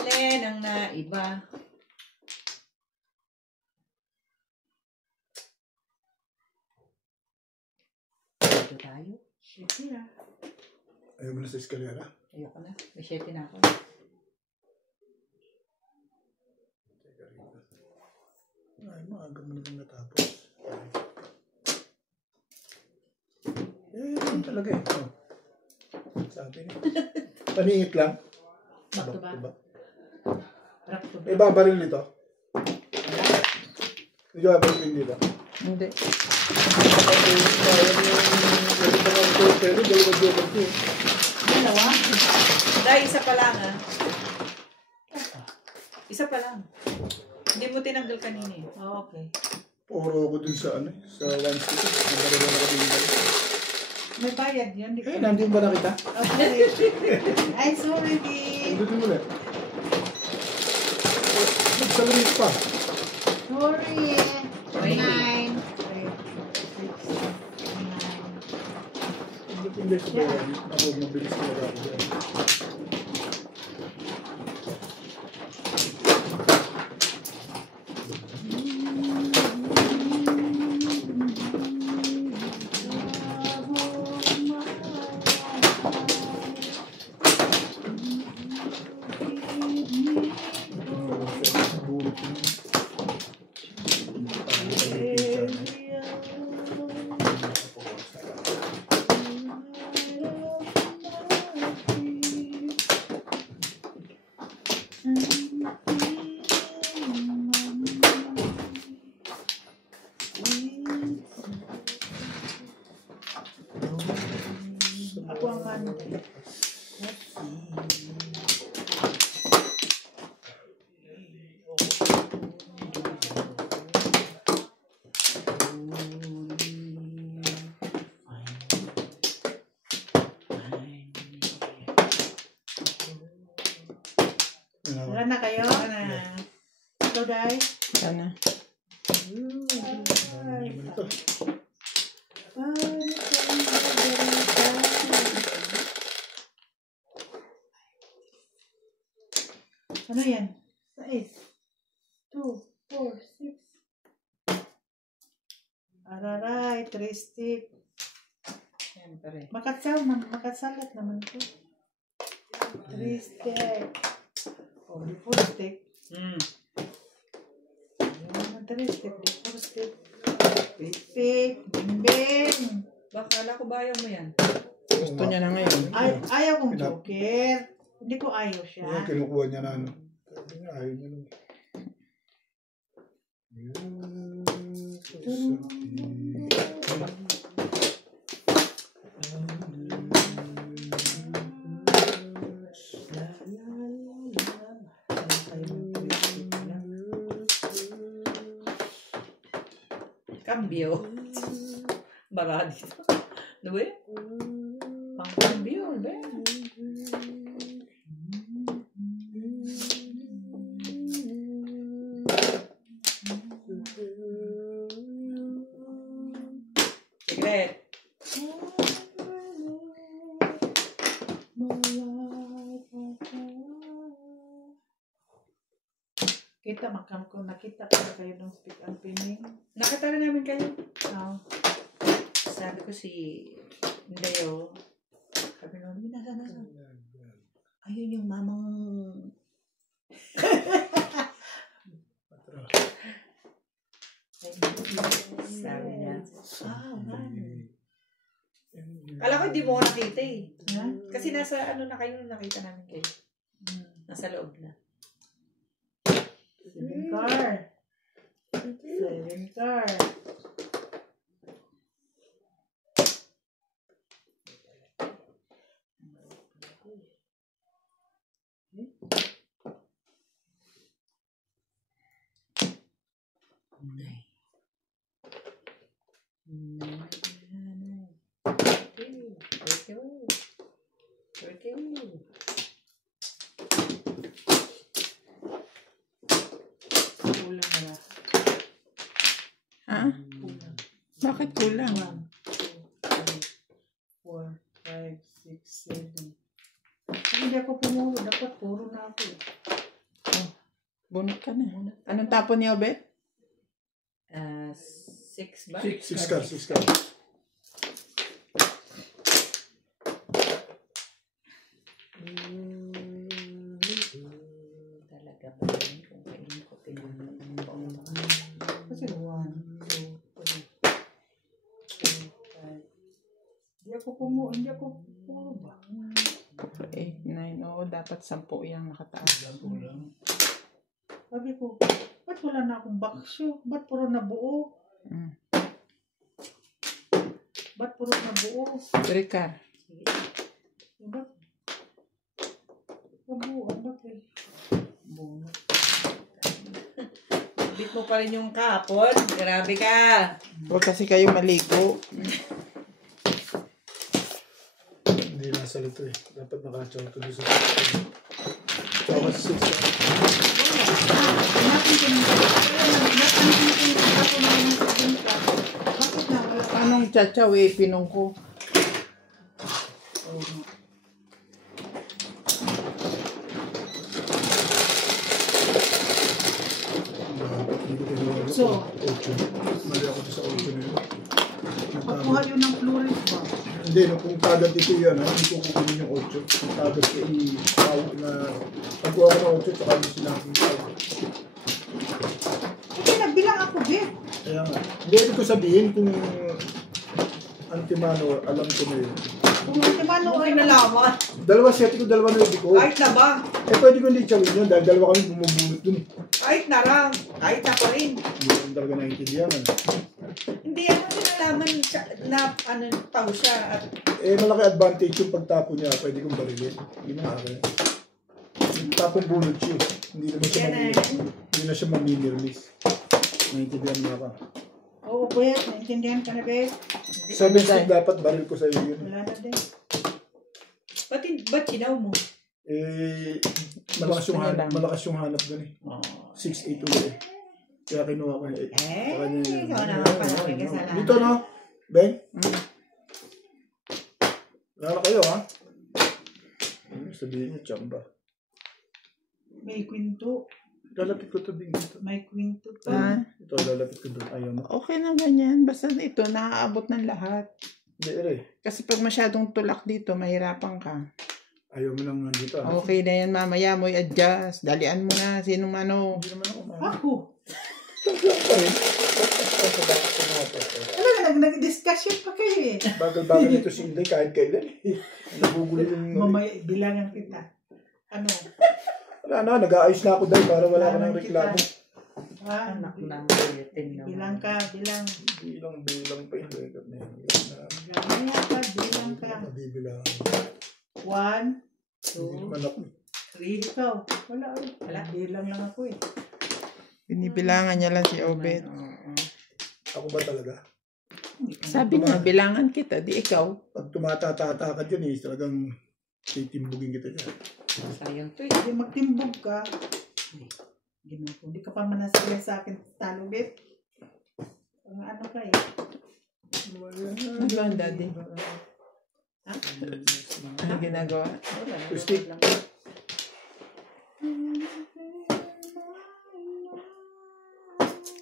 Alin ang naiba? Dito tayo. Shit na. Ayaw mo na sa escalera? Ayoko na. May 7 na ako. Ay, maaga mo naman natapos. Yun talaga eh. Oh. Sabi niya. Paningit lang. Back to back. Diba? Back to back. Eh, babaril nito. Hindi ka babaril dito. Hindi. Pero dalawa joker ko. Dalawa? Dahil isa pa lang ah. Isa pa lang. Hindi mo tinanggal kanina eh. Oh, okay. Puro ako dun sa ano, sa 1 stick. Nagkaroon na kami. May bayad yun. Di Eh, nandun ba na kita? Okay. Ay, sorry, Di. Nandun mo na. Nagsalamit pa. Sorry. Wait. 9. Hindi ko ba yan? Ako mabilis na ako dyan. Ako ang ano. Wala na kayo? Ito, Day. Sana. Ano yan? 6, 2, 4, 6. Araray, 3 stick. Siyempre. Makatsalat naman ito. 3 stick. O, 4 stick. Ayan, 3 stick, 4 stick. 3 stick. Bing-bing. Baka ko ba ayaw mo yan? Gusto niya na ngayon. Ayaw kong joker. Hindi ko ayaw siya. Yung kinukuha niya na ano. Sabi niya, ayaw niya nun. Cambio. Bara dito. Ano ba yun? Pang cambio, ba? Secret. Nakita ko na kayo ng speak and pining. Nakita rin namin kayo. Sabi ko si Indayo, sabi namin, nasa. Ayun yung mamang... Sabi niya, man. Kala ko hindi mo ko nakita eh. Kasi nasa ano na kayo nung nakita namin kayo. Nasa loob na. 7 car. 7 car. Kulang na. Ha? Bakit kulang? 4, 5, 6, 7. Hindi ako pumuro. Dapat puro na ako. Bunot ka na. Anong tapon niya, Obet? 6 ba? 6 cards. Talaga ba yun? Kung kainin ko Kasi 1, 2, 3, 4, 5. Hindi ako puro ba? 8, 9, oo. Dapat 10 yung nakataas. Sabi ko, ba't wala na akong baksyo? Ba't puro nabuo? Ba't puro na buo? Ricard. Diba? Buo, ano ba? Bit mo pa rin yung kapon. Grabe ka. Huwag kasi kayo maligo. Hindi nasa lito eh. Dapat naka-chow to doon sa chow sa 6. Anong chachaw eh, pinong ko. So, 8. Mali ako sa 8 na yun. pagkuha yun ng fluoride ba? Hindi, kung tagad ito yan, hindi ko kukunin yung 8. Kung tagad ko i-tawag na pagkuha ko ng 8, tsaka yung sinakong tawag. Hindi, nagbilang ako, Beth. Kaya nga. Hindi, ibig ko sabihin kung antimano, alam ko na yun. Kung natimano Okay ay na laman. Dalawa set ko, dalawa na ko. Kahit na ba? Eh, pwede ko hindi chawin yun dahil dalawa kami bumubulot dun. Kahit na lang. Kahit na pa rin. Hindi ko talaga naiintindihan. Hindi ako sinalaman na ano, tao siya. At Eh, malaki advantage yung pagtapo niya. Pwede kong barilin. Hindi na akin. Yung tapong bulot siya. Hindi naman siya hindi na siya maminirmis. Naiintindihan mo ka. oo, Beth. Naintindihan ka na, Beth. 7 stick dapat baril ko sa iyo yun. Wala na din. ba't sinaw mo? Eh, malakas yung hanap dun eh. 6-8 ulit eh. Kaya kinuha ko yung 8. Ikaw naman pala may kasalanan. Dito no? Ben? Wala na kayo ha? Sabihin niyo, chamba. May kwento. Lalapit ko ito din dito. May kwento pa. Ah, Ito, lalapit ko doon. Ayaw na. okay na ganyan. Basta ito, nakakaabot ng lahat. Hindi, ere. Kasi pag masyadong tulak dito, mahirapan ka. Ayaw mo lang dito ha? Okay na yan, mamaya mo i-adjust. Dalian mo na, sinong ano. Hindi naman ako man. Ako. Bagal Nag-discussion pa kayo eh. ito si Inday kahit kailan eh. Nagugulo yung... Mamaya, bilangan kita. Ano? Wala na, nag-aayos na ako dahil para wala ka ng reklamo. Ah, Anak ng bulletin naman. bilang ka, bilang. Bilang pa yun. Gamaya ka, bilang ka. Nabibilang. 1, Hindi 2, naman ako. 3. Ikaw, wala. Wala. Bilang lang ako eh. Binibilangan niya lang si Obed. Ako ba talaga? Sabi niya, bilangan kita, di ikaw. Pag tumatata ka dyan eh, talagang titimbugin kita dyan. Sayang to eh. Hindi magtimbog ka. Hindi ka pa manasaya sa akin, talo, Beth. Ano ka eh? Ano ba ang daddy? Ha? Ano ginagawa? Christy.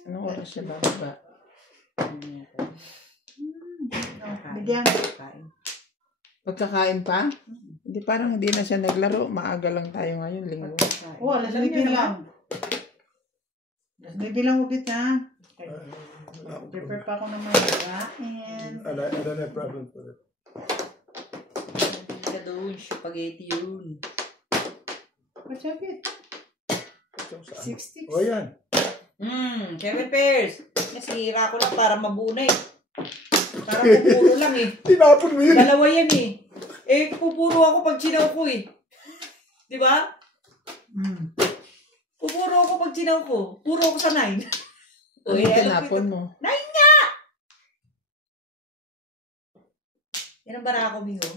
Anong oras siya bababa? Bigyan. Pagkakain pa? Hindi, parang hindi na siya naglaro. Maaga lang tayo ngayon, linggo. Oh, alas 9 lang. Alas 9 lang ubit ha. Prepare pa ako ng mga kain. I don't have problem with it. Ka doon, spaghetti yun. Pachapit. 60. O yan. 7 pairs. Nasira ko lang para mabunay. Para pupuro lang eh. Tinapon mo yun. Dalawa yan eh. Eh, pupuro ako pag sinaw ko eh. Di ba? Pupuro ako pag sinaw ko. Puro ako sa 9. Ano tinapon mo? 9 nga! Yan ang barako, Miho.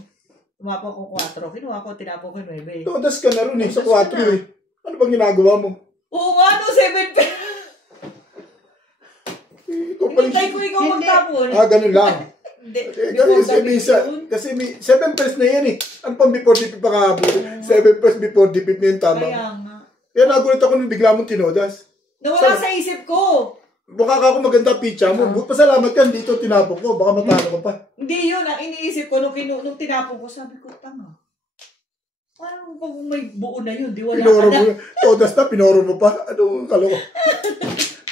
Tumapo ko 4. Kinuha ko, tinapon ko 9. Todas ka na rin eh, sa 4 eh. Ano bang ginagawa mo? Oo nga, no, 7 pairs. Hinintay ko ikaw magtapon. Ganun lang. Hindi. Kasi may 7 pairs na yan eh. Ano pang before dipit pa kahapon? 7 pairs before dipit na yun, tama. Kaya nga. Kaya nagulat ako nung bigla mong tinodas. Nawala sa isip ko. Baka ka ako maganda pizza mo. Pasalamat ka, dito tinapon ko. Baka matalo ka pa. Hindi yun. Ang iniisip ko nung tinapon ko, sabi ko, tanga. Parang pag may buo na yun, di wala Pinoro ka mo. na. Todas na, pinoro mo pa. Ano, kaloko.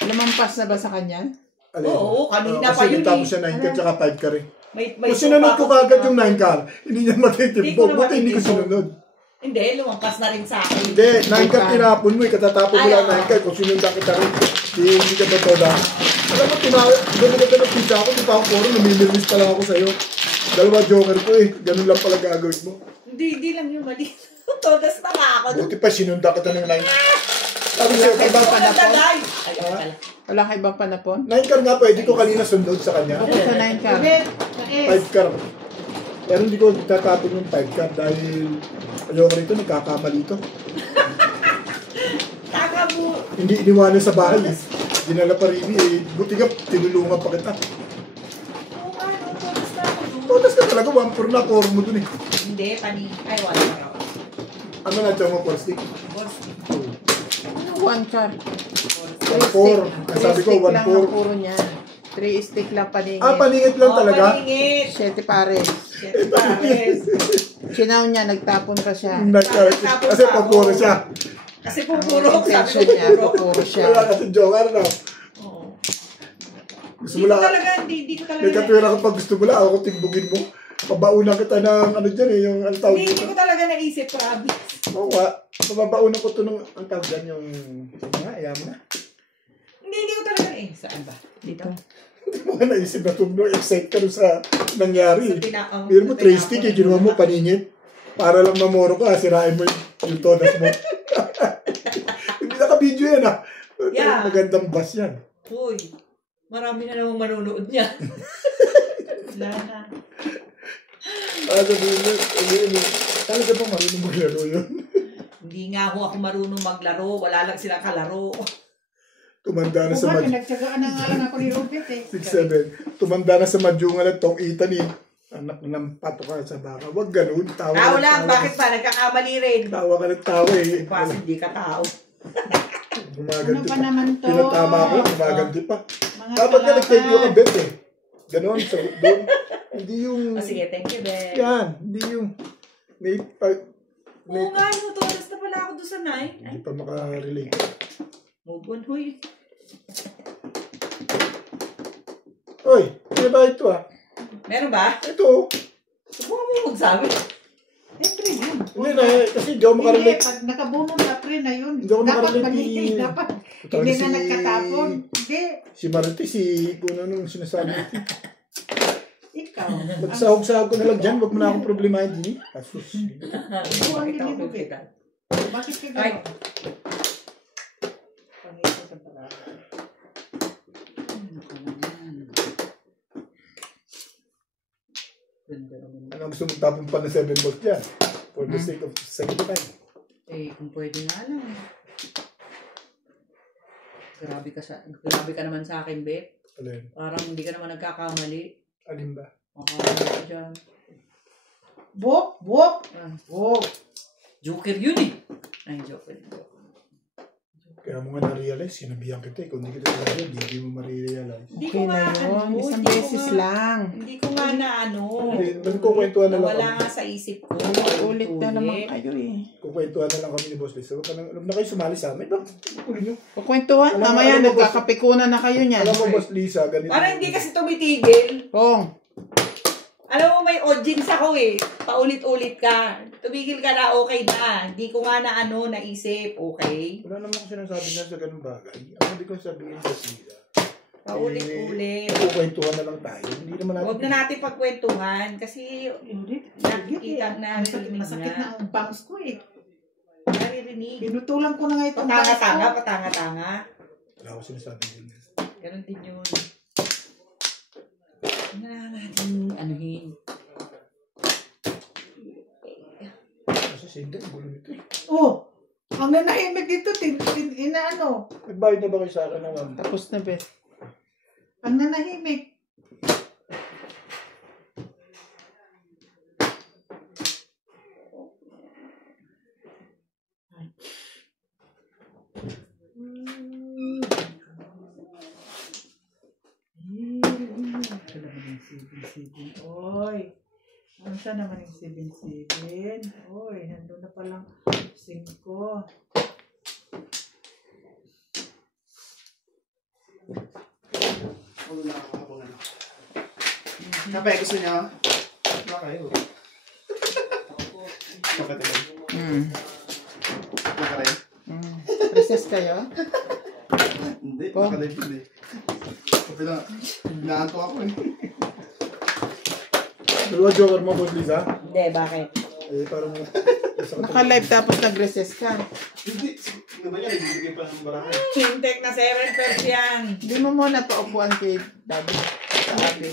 Lumampas na ba sa kanya? Oo, kanina pa kasi yun tapos eh. siya 9 car tsaka 5 car eh. May Kung sinunod ko kagad yung 9 car, hindi niya Hindi ko matitimbog. na Buti hindi ko matitimbog. sinunod. Hindi, lumampas na rin sa akin. Hindi, 9 car tinapon mo eh. Katatapon mo Ay, lang oo. 9 car. Kung sinundan kita rin, hindi ka ba toda? Alam mo, bumili ka ng pizza ako, di pa ako puro, namimilinis pa lang ako sa'yo. Dalawa joker ko eh. Ganun lang pala gagawin mo. Hindi lang yung mali. Todas na nga ako. Buti pa, sinunda kita ng 9. Sabi sa'yo, Ibang kabang panapon? Ayun pala. Wala ka ibang panapon? 9 car nga, pwede ko kanina sundod sa kanya. Bukod sa 9 car. 5 car. Pero hindi ko tatapon yung 5 car dahil ayoko rito, nagkakamali ito. Taka mo. Hindi iniwanan sa bahay eh. Dinala pa rin eh. Buti ka, tinulungan pa kita. Oo nga, no, todas na ako doon. Todas ka talaga, 1-4 na 4 mo dun eh. Hindi, ay wala pa raw. Ano na tiyan mo, 4 stick? Boss, Ano 1 car? 1-4. Sabi ko, 3 stick lang ang 1-4. puro niya. 3 stick lang paningit. Ah, paningit lang talaga? Paningit. 7 pares. Siyempre, pares. Sinaw niya, nagtapon pa siya. Kasi papuro siya. Kasi Ang pupuro, sabi intention ko niya, pupuro. puro siya. Wala kasi joker na. Oo. Gusto Hindi mo ko lang, talaga, hindi ko talaga. may katwira ka pag gusto mo lang, ako timbugin mo. Pabaunan kita ng ano dyan eh, yung ano tawag Hindi dito. ko talaga naisip, promise. Oo nga, mababaunan ko ito ng, ang tawag dyan, yung, nga, ayaw mo na. Hindi ko talaga saan ba? Dito? Hindi mo nga naisip na tumno, excite ka rin sa nangyari. Sa tinaang. Pero mo, tray stick eh, ginawa mo paningit. Para lang mamoro ka, sirain mo yung todas mo. Hindi naka-video yan ah. Yeah. Magandang bass yan. Uy, marami na namang manonood niya. Wala na. Sabihin mo, talaga ba marunong maglaro yun? Hindi nga ako marunong maglaro. Wala lang silang kalaro. Tumanda na sa Uga, Madjungal. pinagtsagaan na nga lang ako ni Robert eh. 6-7. Tumanda na sa Madjungal at tong itan eh. Anak ng pato ka sa baka. Huwag ganun. Tawa ka ng Tao lang, tawa. bakit ba? Nagkakamali rin. Tawa ka ng tawa eh. Kasi hindi ka tao. Ano Gumaganti pa pa. naman to? Pinatama ko, gumaganti pa. Mga Dapat ka nag-thank you ka, kalaban. Bet eh. Ganon, sa doon. Hindi yung... Oh, sige, thank you, Ben. Yan, hindi yung... May... Oo nga, no, todas na pala ako doon sa night. Ay, Hindi pa makarelate. move on, huy. Oy, ano ba ito ah? Meron ba? Ito. Subukan mo magsabi. Siyempre yun. Hindi na, kasi hindi ako Hindi, makarelate. pag nakabunong na pre na yun. Hindi ako Dapat makarelate malinis. ni- Dapat Tawag hindi si- na nagkatapon. Hindi, Si Marite, si... Kung ano nung sinasabi. ikaw. Magsahog-sahog ko na lang dyan. Huwag mo na akong problemahin din eh. Asus. Pakita ko yung kita. Bakit ka Ay. gano'n? Pangito sa parada. Ganda naman. Ano gusto mong tapon pa ng 7 volt dyan? For the sake of second time. Eh, kung pwede nga lang. Grabe ka naman sa akin, Bet. Alin? Parang hindi ka naman nagkakamali. Alin ba? Makakamali ka dyan. Bok, bok, Ah, bok. Joker yun eh. Ay, Joker. Kaya mo nga na-realize, sinabihan kita eh. Kung hindi kita talaga, hindi mo ma-realize. Hindi Okay na yun. Isang beses lang. Hindi ko nga na ano. Nagkukwentuhan na lang Wala kami. nga sa isip ko. Ulit na naman kayo eh. Kukwentuhan na lang kami ni Boss Liz. Huwag na kayo sumali sa amin. Bakit? Kukulin nyo. Kukwentuhan. Alam mo, Mamaya alam mo, nagkakapikunan na kayo niyan. Alam mo, Boss Lisa, ganito. Parang hindi kasi tumitigil. Kong. Alam mo, may audience ako eh. Paulit-ulit ka. Tumigil ka na, okay na. Hindi ko nga na ano, naisip, okay? Wala naman ko sinasabi na sa ganung bagay. Ang hindi ko sabihin, Boss Lisa. Paulit-ulit. Kukwentuhan na lang tayo. Hindi naman natin. Huwag na natin pagkwentuhan kasi Hindi. nakikita na Masakit na ang bangs ko eh. naririnig. Pinutulan ko na nga itong bangs ko. Patanga-tanga, patanga-tanga. Wala ko sinasabi din. Ganon din yun. Ano na natin anuhin? Kasi sinda, gulo nito eh. Oh, ang nanahimik dito, inaano. Nagbayad na ba kayo sa akin ng ano? Tapos na, Bet. Ang nanahimik. Oy, ano siya naman yung 7-7? Oy, nandun na palang 5. Kape, gusto niyo? Wala kayo. Kape tayo. Wala ka rin? Recess kayo? Hindi, Oh. nakalive yun eh. Inaanto ako eh. Dalawa joker mo, Boss Liz, ha? Hindi, bakit? Eh, parang... Naka-live tapos nag-recess ka. Hindi. Ano ba yan? Ibibigay pa ng barahan. Fintech na 7 pesos yan. Hindi mo muna paupuan kay Daddy. Sa abi.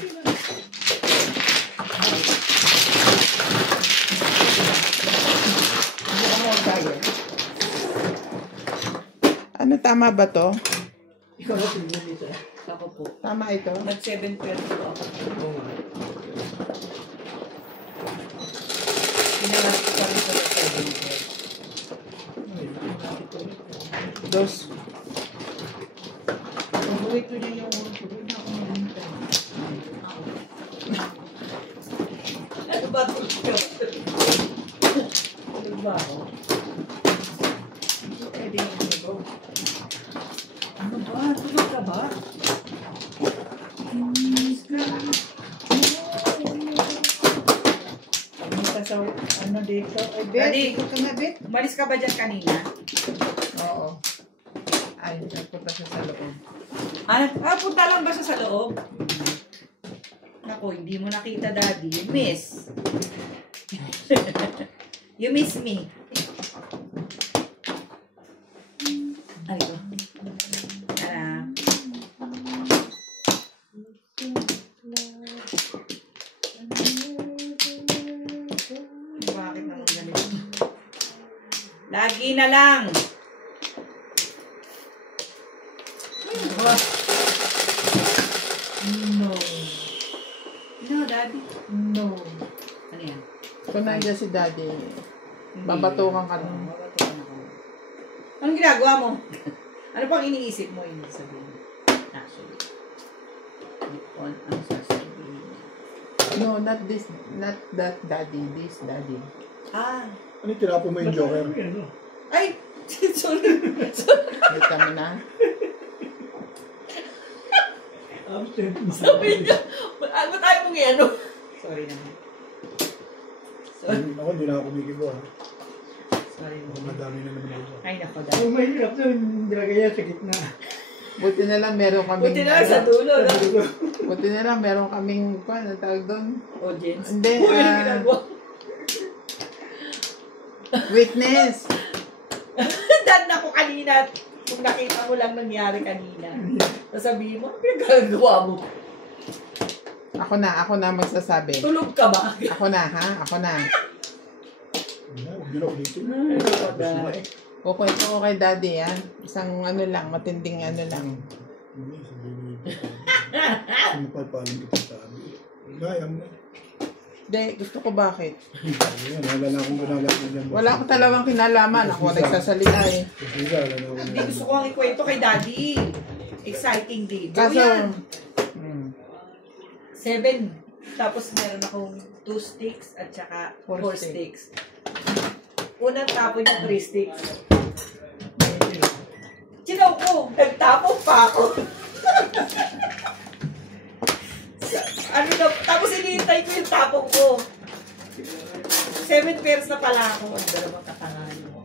Ano, tama ba to? Ako po. Tama ito? Nag 7 pesos po ako. Pinalas ko pa rin sa 7 pesos. Dos. Paborito niya yung sabi na ako nalintay. Ano ba ito? Ano ba ako? Pwede yung ito. Ano ba? Tulog ka ba? Pumunta sa ano dito. Ay, Bet, Daddy. ito ka nga, Bet. Umalis ka ba dyan kanina? Oo. Ay, nagpunta siya sa loob. Punta lang ba siya sa loob? Naku, hindi mo nakita, Daddy. You miss. You miss me. Ay, ito. Tara. Bakit naman ganito? Lagi na lang. No. No, Daddy. No. Ano yan? Kung nandiyan si Daddy, babatukan ka nun. Babatukan ako. Anong ginagawa mo? Ano pang iniisip mo yung sabihin? Actually. Ang sasabihin. No, not this, not that Daddy, this Daddy. Ah. Ano yung tinapo mo yung joker? Ay! Sorry. Kita mo na? Sabi niya. Ba't tayo mong yan? Sorry naman. Ako, hindi na ako kumikibo, ha? Sorry Ako, naman. madami na naman ako. Ay, nako, Daddy. Kung mahirap doon, nilagay niya sa gitna. Buti na lang meron kaming... Buti na lang sa dulo, no? Buti na lang meron kaming... Ano tawag doon? Audience. Hindi, Uy, ano ginagawa? witness! Dan ako kanina. Kung nakita mo lang nangyari kanina. Sasabihin mo, ano pinagagawa mo? Ako na magsasabi. Tulog ka ba? Ako na, ha? Ako na. Hindi na ako dito. Kukwento ko kay Daddy, ha? Isang ano lang, matinding ano lang. Hindi, sabihin mo yun. Sumapalpalan kita sabi. Gaya mo. Hindi, gusto ko bakit. Ayan, wala na akong ginagawa dyan. Wala akong talawang kinalaman. Ako nagsasalita eh. Kasi wala na ako Hindi, gusto ko ang ikwento kay Daddy. Exciting day. Kaso, yan. 7. hmm, Tapos meron akong 2 sticks at saka 4 4 sticks. Unang tapon niya 3 sticks. Sinaw ko, nagtapon pa ako. Ano na, tapos hinihintay ko yung tapong ko. 7 pairs na pala ako. Ang dalawang katangan mo.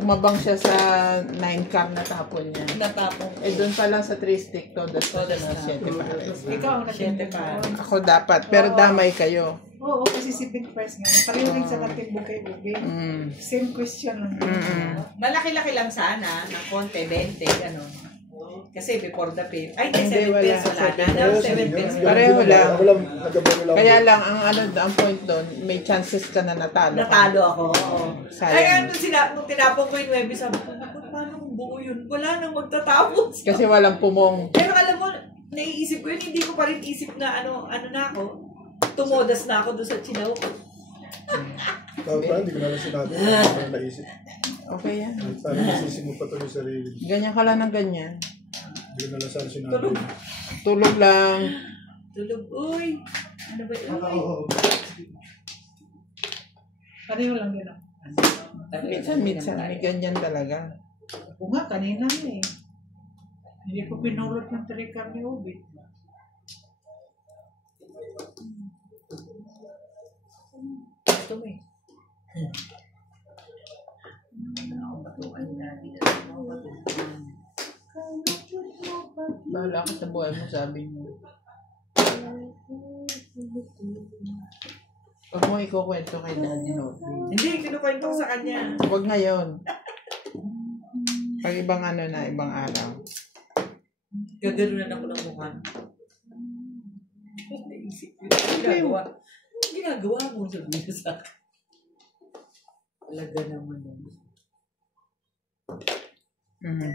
umabang siya sa 9 car na tapon niya. Natapong ko. Eh, doon pa lang sa 3 stick to, that's Todas na na. 7 pares. Ikaw na 7 pa. Ako dapat, pero damay kayo. Oo, kasi si Big First nga. Pareho rin sa katimbong kay Ubi. Mm. Same question lang. Malaki-laki lang sana, ng konti, 20, gano'n. Kasi before the pay. Ay, Hindi, 7 wala. pesos wala na. Now, 7 pesos. Pareho lang. Ako lang, nagkabalo lang. Kaya lang, ang point doon, may chances ka na natalo. Natalo ako. Oo. Sayang. Kaya nung tinapong ko yung 9, sabi ko, "Naku, paano kung buo yun? Wala nang magtatapos. Kasi walang pumong. Pero alam mo, naiisip ko yun, hindi ko pa rin isip na ano na ako. Tumodas na ako doon sa chinaw ko. Tawag pa, hindi ko na lang sinabi. Hindi ko na naisip. Okay yan. Parang nasisi mo pa ito yung sarili. Ganyan ka lang ng ganyan. Hindi ko na lang sana sinabi. Tulog. Tulog lang. Tulog, uy. Ano ba yun? Pareho lang yun. Minsan, may ganyan talaga. Ako nga, kanina na eh. Hindi ko pinulot ng trikar ni Ubi. Gusto mo eh. Ako batuan na. Hindi na ako batuan. Bahala ka sa buhay mo, sabi mo. Huwag mo ikukwento kay Daddy Nobby. Hindi, kinukwento ko sa kanya. Huwag ngayon. Pag ibang ano na, ibang araw. Gagalunan ako ng mukha. Naisip ko. Ginagawa mo sabihin sa akin. Talaga naman yun. Mm.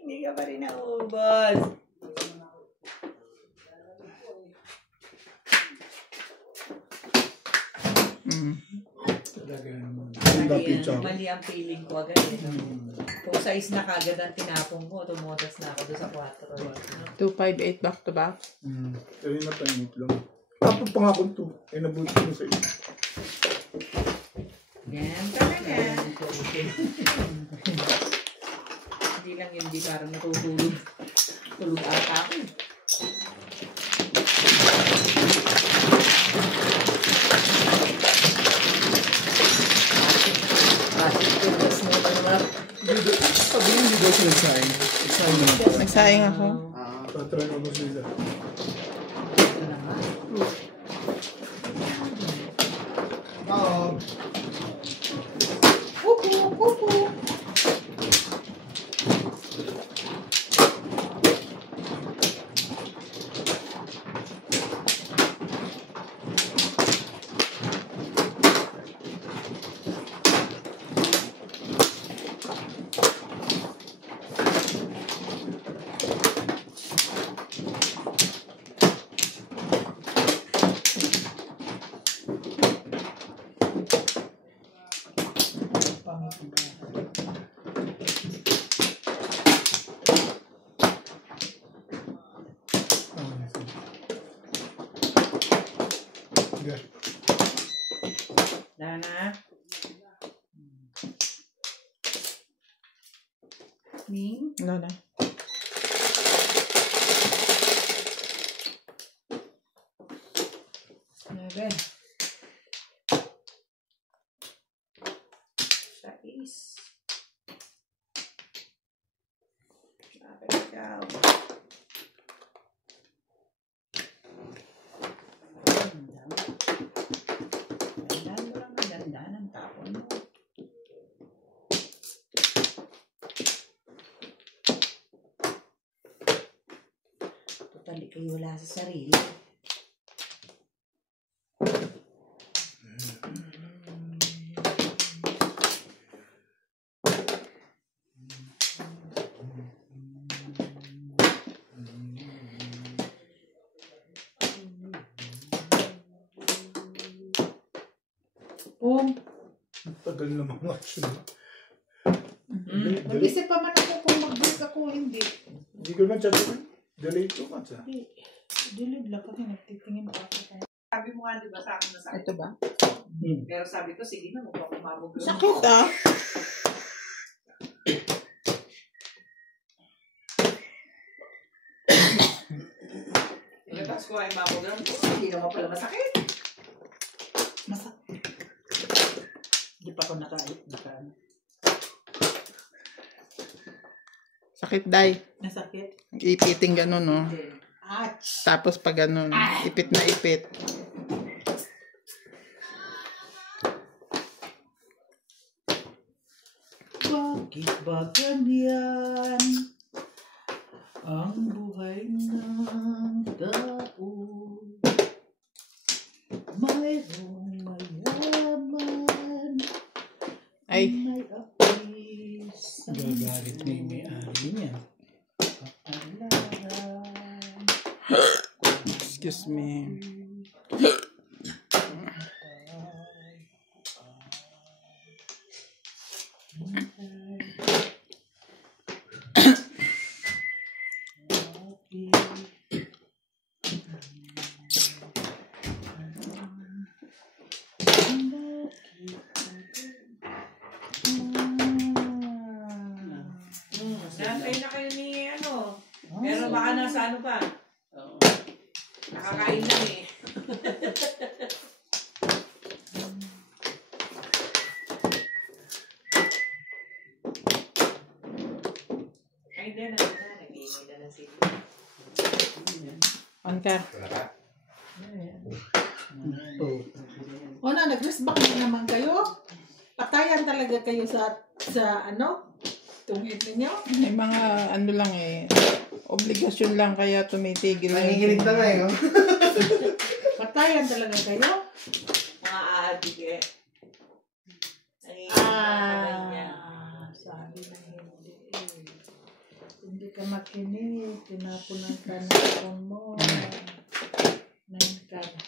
Hindi ka pa rin naubos. Mm. Talaga naman. Mali ang feeling ko agad. Kung size na kagad ang tinapong ko, tumotas na ako doon sa 4. 258 back to back. Kaya na painit lang. Tapos pangakon to. Ay nabuti mo sa iyo. Yan talaga. Hindi lang yun, di parang natutulog. Tulog ata ako. Sabi hindi daw sila nagsaing. Nagsaing naman pala. Nagsaing ako. Tatry na mo sila. Dana. Ning. Wala na. Seven. Sais. Sabi ikaw. Ganda mo lang, maganda ng tapon mo. Totally kayo wala sa sarili. Tagal naman action. Mag-isip pa man ako kung mag-break ako o hindi. Hindi ko na chat. Delete ko man sa. Dilid lang kasi nagtitingin pa ako. Sabi mo nga, di ba, sa akin na sakit? Ito ba? Pero sabi ko, sige na, huwag ako mabog. Sakit ah. Pagkatapos ko ay mamogram ko, hindi naman pala masakit. Masakit. Hindi pa ako nakalit. Sakit, Day. Nasakit? Ipiting ganun, no? Ach! Tapos pag ganun, ipit na ipit. Bakit ba ganyan ang buhay ng tao? Mayroong mayaman, Ay, may apis, Gagalit na yung may-ari niya. alaran. excuse me. Nantay na kayo ni ano. Pero baka nasa ano pa. Nakakain lang eh. Ayun na, nag-iingay na lang sila. On ka. O na, nag-rest back na naman kayo. Patayan talaga kayo sa ano? Tungit ninyo. May mga ano lang eh. Obligasyon lang kaya tumitigil. Nanginginig na nga eh. Oh. Patayan talaga kayo. Mga aadik eh. Sabi na hindi. Hindi ka makinig. Tinapunan ka ng mo. Nain ka na.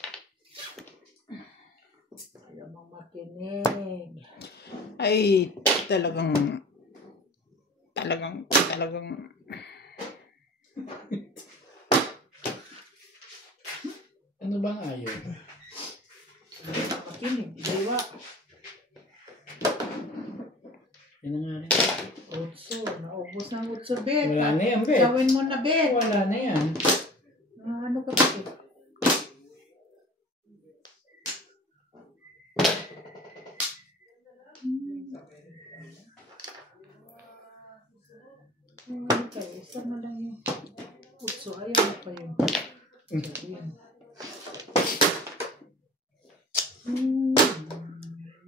Ayaw mong makinig. Ay, talagang Ano bang ayaw? Hindi ka makinig. Diba? Yan nga rin. Utso. Naubos ng utso, Bet. Wala na yan, Bet. Gawin mo na, Bet. Wala na yan. Ano ka ba, Bet? Okay, isa na lang yung utso. Ayaw pa yun. Ayan.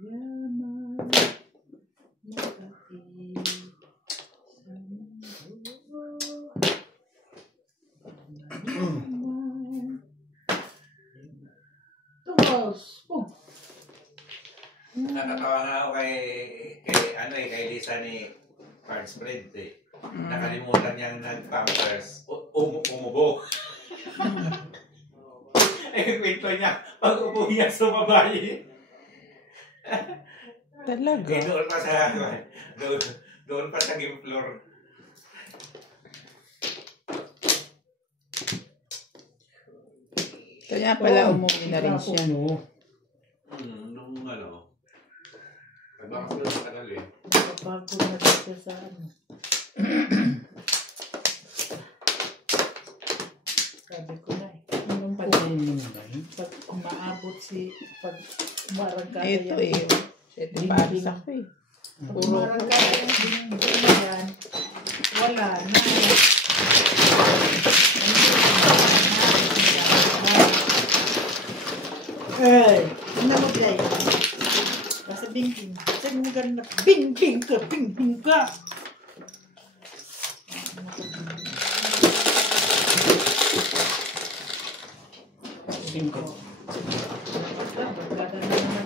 Yaman, makati, sa mundo, yaman. Tungos. Oh. Natatawa nga ako kay Lisa ni Cards Bread eh. Nakalimutan niyang nag-pampers, umubo. Eh, kwento niya, pag upo niya sa babae. talaga. Eh, doon pa sa game floor. Kaya pala umuwi na rin siya. Nung nagbakas doon sa kanal eh. Bago na dito sa ano. Sabi ko na eh. Anong palayin mo na ba? Pag umaabot pag umarangkada Ito eh. Ito paris ako eh. Pag umarangkada yung dinding yan, wala na. Ay, ano mo tayo? Basta bing-bing. Sabi mo gano'n na, bing-bing ka, bing-bing ka. Singko. Barkada na naman.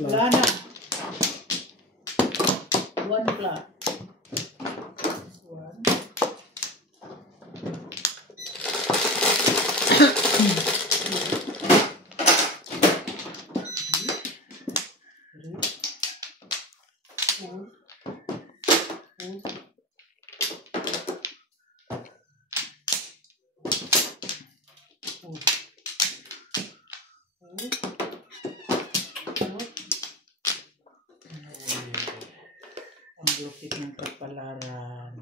Wala na. 1 o'clock. 1. Ang lupit ng kapalaran.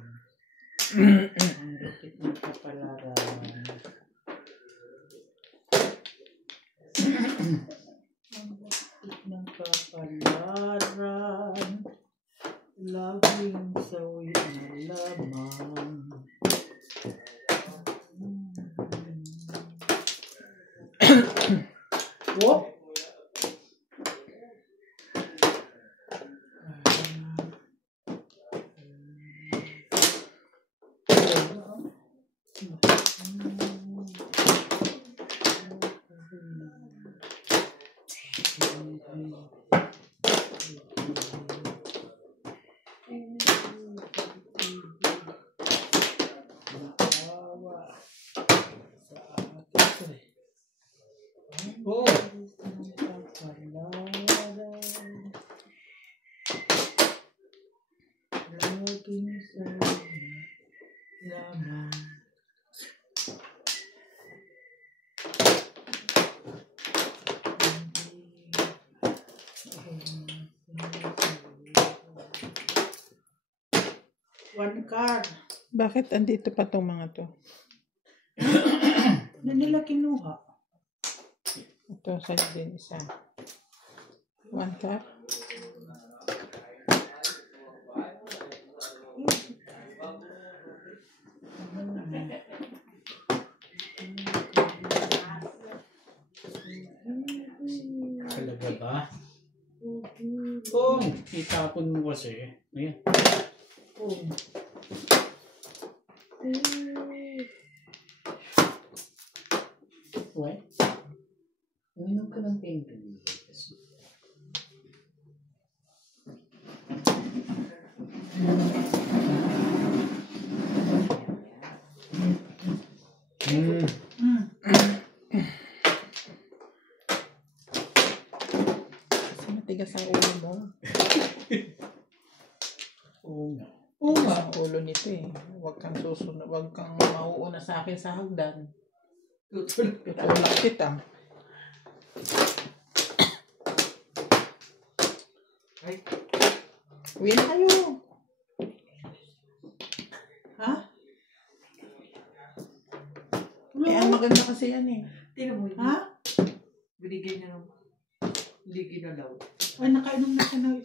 Ang lupit ng kapalaran. Ang lupit ng kapalaran. Laging sawi na lamang. Whoop! 1 car. Bakit andito pa tong mga to? Na nila kinuha. Ito, sa'yo din isa. 1 car? Talaga ba? Oh, itapon mo kasi. Ayan. Why? Uminom ka ng pain reliever kasi. Kasi matigas ang ulo mo. Oo nga. Oo nga. Ang ulo nito eh. Huwag kang susunod. Huwag kang mauuna sa akin sa hagdan. Tutulak kita. Uwi na kayo. Ha? Eh, ang maganda kasi yan eh. Tinan mo yun. Ha? Binigay niya ng ligi na daw. Ay, nakainom na siya na.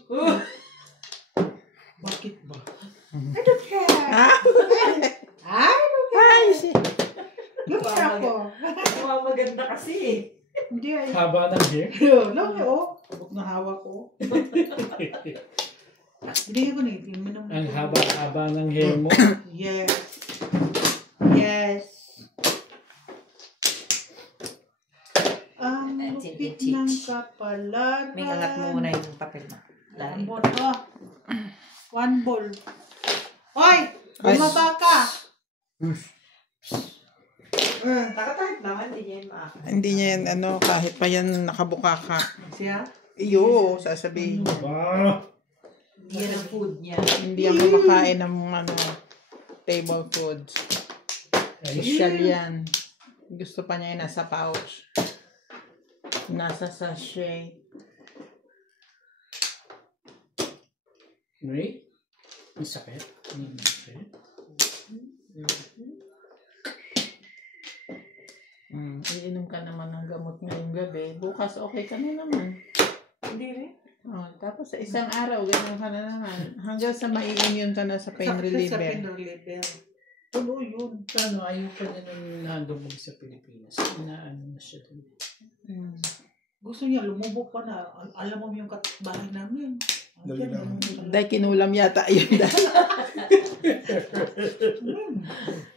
Bakit ba? I don't care. Ah? I don't care. Ay, si. Look ako. Maganda kasi eh. Hindi ay. Haba ng hair? Lang oh. Huwag na hawak ko. Binigay ko na yun. Ang haba-haba ng hair mo? Yes. Yes. Ang lupit ng kapalaran. May angat mo muna yung papel na. One ball. Oh. 1 ball. Hoy! Bumaba ka! Nakatype naman, hindi niya yun maaka. Hindi niya yan, kahit pa yan nakabuka ka. Siya? Iyo, sasabihin niya. Ba? Hindi yan ang food niya. Hindi yan kumakain ng table foods. Social yan. Gusto pa niya yung nasa pouch. Nasa sachet. Wait. May sakit? May sakit? Iinom ka naman ng gamot ngayong gabi. Bukas okay ka na naman. Hindi rin. Tapos sa isang araw, ganyan ka na naman. Hanggang sa mai-immune ka na sa pain Sa reliever. pain reliever. Tulo yun. Paano? Ayaw pa na nung nandumog sa Pilipinas. Inaano na siya dun. Gusto niya, lumubog pa na. Alam mo yung bahay namin. Dali lang. Dahil kinulam yata yun.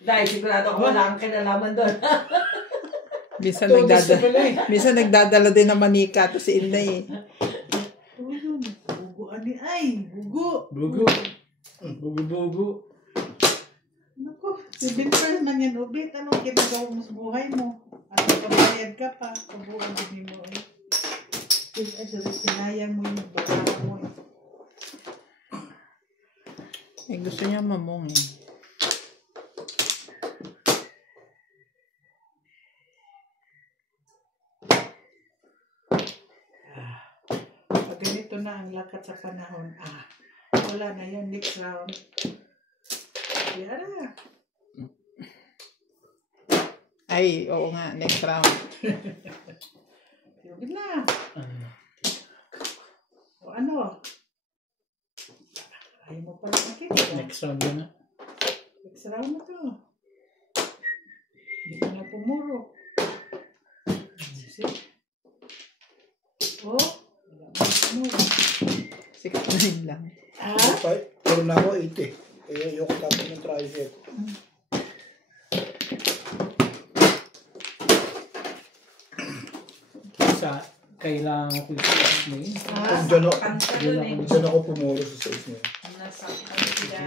Dahil sigurado ko wala kang kinalaman doon. Minsan nagdadala din ng manika to si Inday eh. Ito yun. Bugo ani ay. Bugo. Bugo. Bugo-bugo. Naku. Si Binfred man yan. Ubit. Anong ginagawa mo sa buhay mo? At kabayad ka pa. Kabuhan din mo eh. Sinayang mo yung baga mo eh. Eh, gusto niya mamong eh. Pag ganito na ang lakat sa panahon, wala na yan, next round. Yara. Ay, oo nga, next round. Yun na. O ano? Ayaw mo pala makikita. Next round yun na. Next round na to. Hindi ko na pumuro. Oh, wala mo pumuro. 69 lang. Pero na ako 80. Ayoko tapos ng tricep. Kailangan ko yung Diyan ako pumuro sa size niya. Nasaktan sila.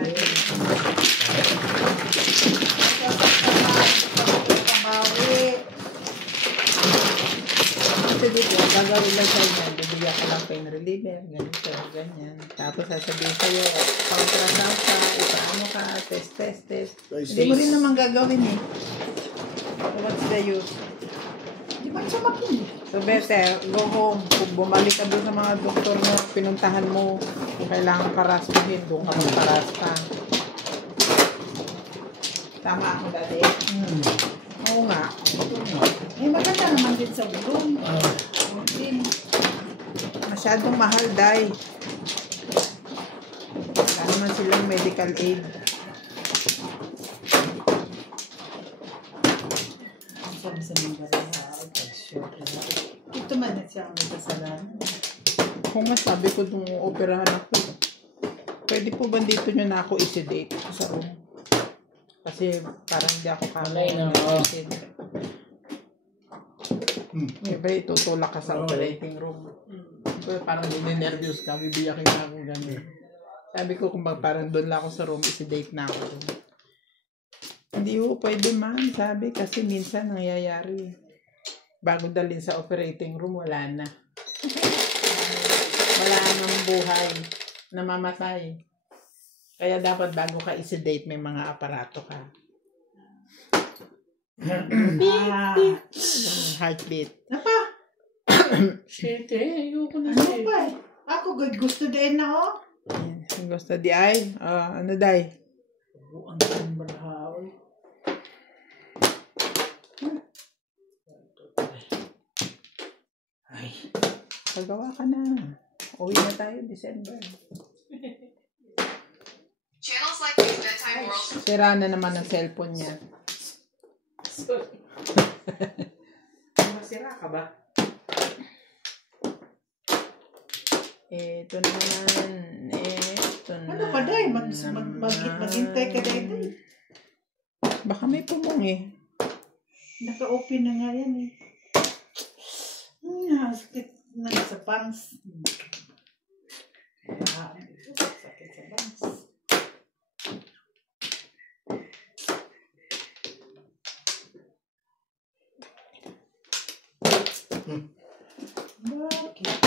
Kasi dito, gagawin lang sa'yo yan. Bibigyan ka lang pain reliever, ganito, ganyan. Tapos sasabihin sa'yo, ultrasound ka, ipaano ka, test. Hindi mo rin naman gagawin eh. So what's the use? Di ba sa makin? So better, go home. Kung bumalik ka doon sa mga doktor mo, pinuntahan mo, kung kailangan ka raspahin, doon ka magparaspa. Tama ako dati. Oo nga. Maganda naman din sa ulong. Okay. Masyadong mahal, Day. Wala naman silang medical aid. Sabi sa mga ito man na siya ang may kasalanan. Kung masabi ko nung operahan ako, pwede po ba dito nyo na ako i-sedate sa room? Kasi parang hindi ako kamay na i-sedate. May ba itutulak ka sa operating room? Parang nervous ka, bibiyakin na ako gano'n. Sabi ko kung parang doon lang ako sa room, i-sedate na ako. Hindi ho pwede man, sabi, kasi minsan nangyayari. Bago dalhin sa operating room, wala na. Wala nang buhay, namamatay. Kaya dapat bago ka i-sedate, may mga aparato ka. Heartbeat. Napa? Shit ayoko na Ano ba? Ako gusto din na oh. Gusto di ay? Ano day? Ang balahaw. Ay. Pagawa ka na. Uwi na tayo, December. Channels like these bedtime world. Sira na naman ang cellphone niya. Sorry. Masira ka ba? Ito naman. Ito na. Ano pa day? Maghintay ka day. Baka may pumong eh. Naka-open na nga yan eh. Sakit na sa pants. Sakit sa pants. Bakit?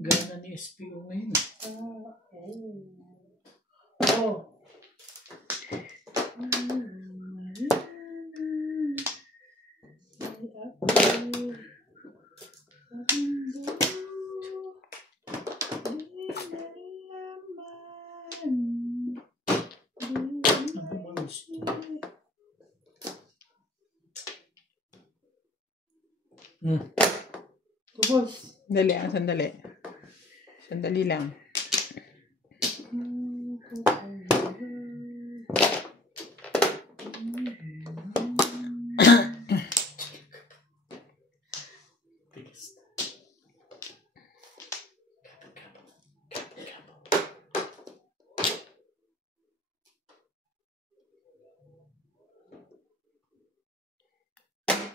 Gana ni SPO ngayon. Oh. Kubos. Dali, sandali. Sandali lang.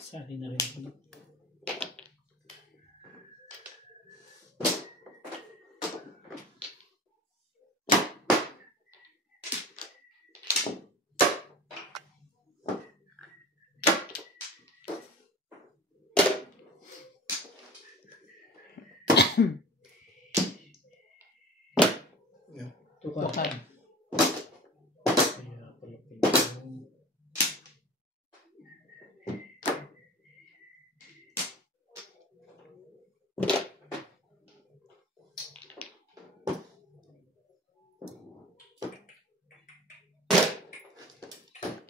Sali na rin ako. Tukan. Kaya pala pinag-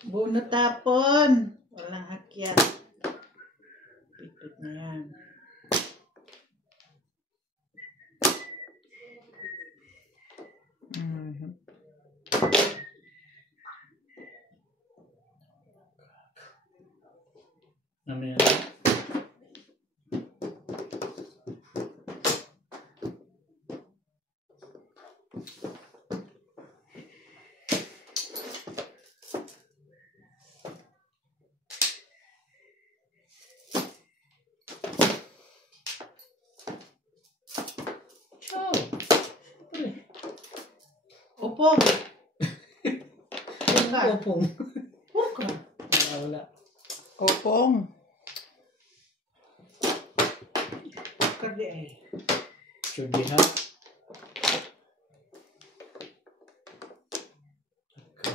Buno tapon. Walang hakyat. Pitot na yan. Mamaya. Opo. Opong. Buka. Wala. Opong. Kadi ay. Chugi ha.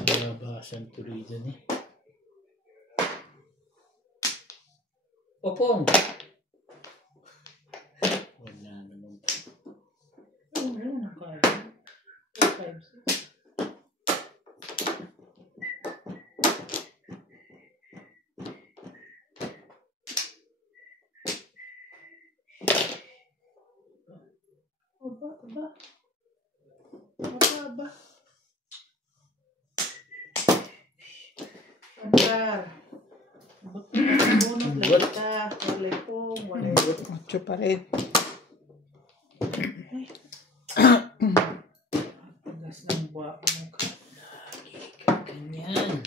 Kalabasan tuloy dyan eh. Opong. Wala naman. Andar. Bunot lagi ka. Walay po. Walay po. 8 pa rin. Tagas ng buwa mo ka. Ganyan.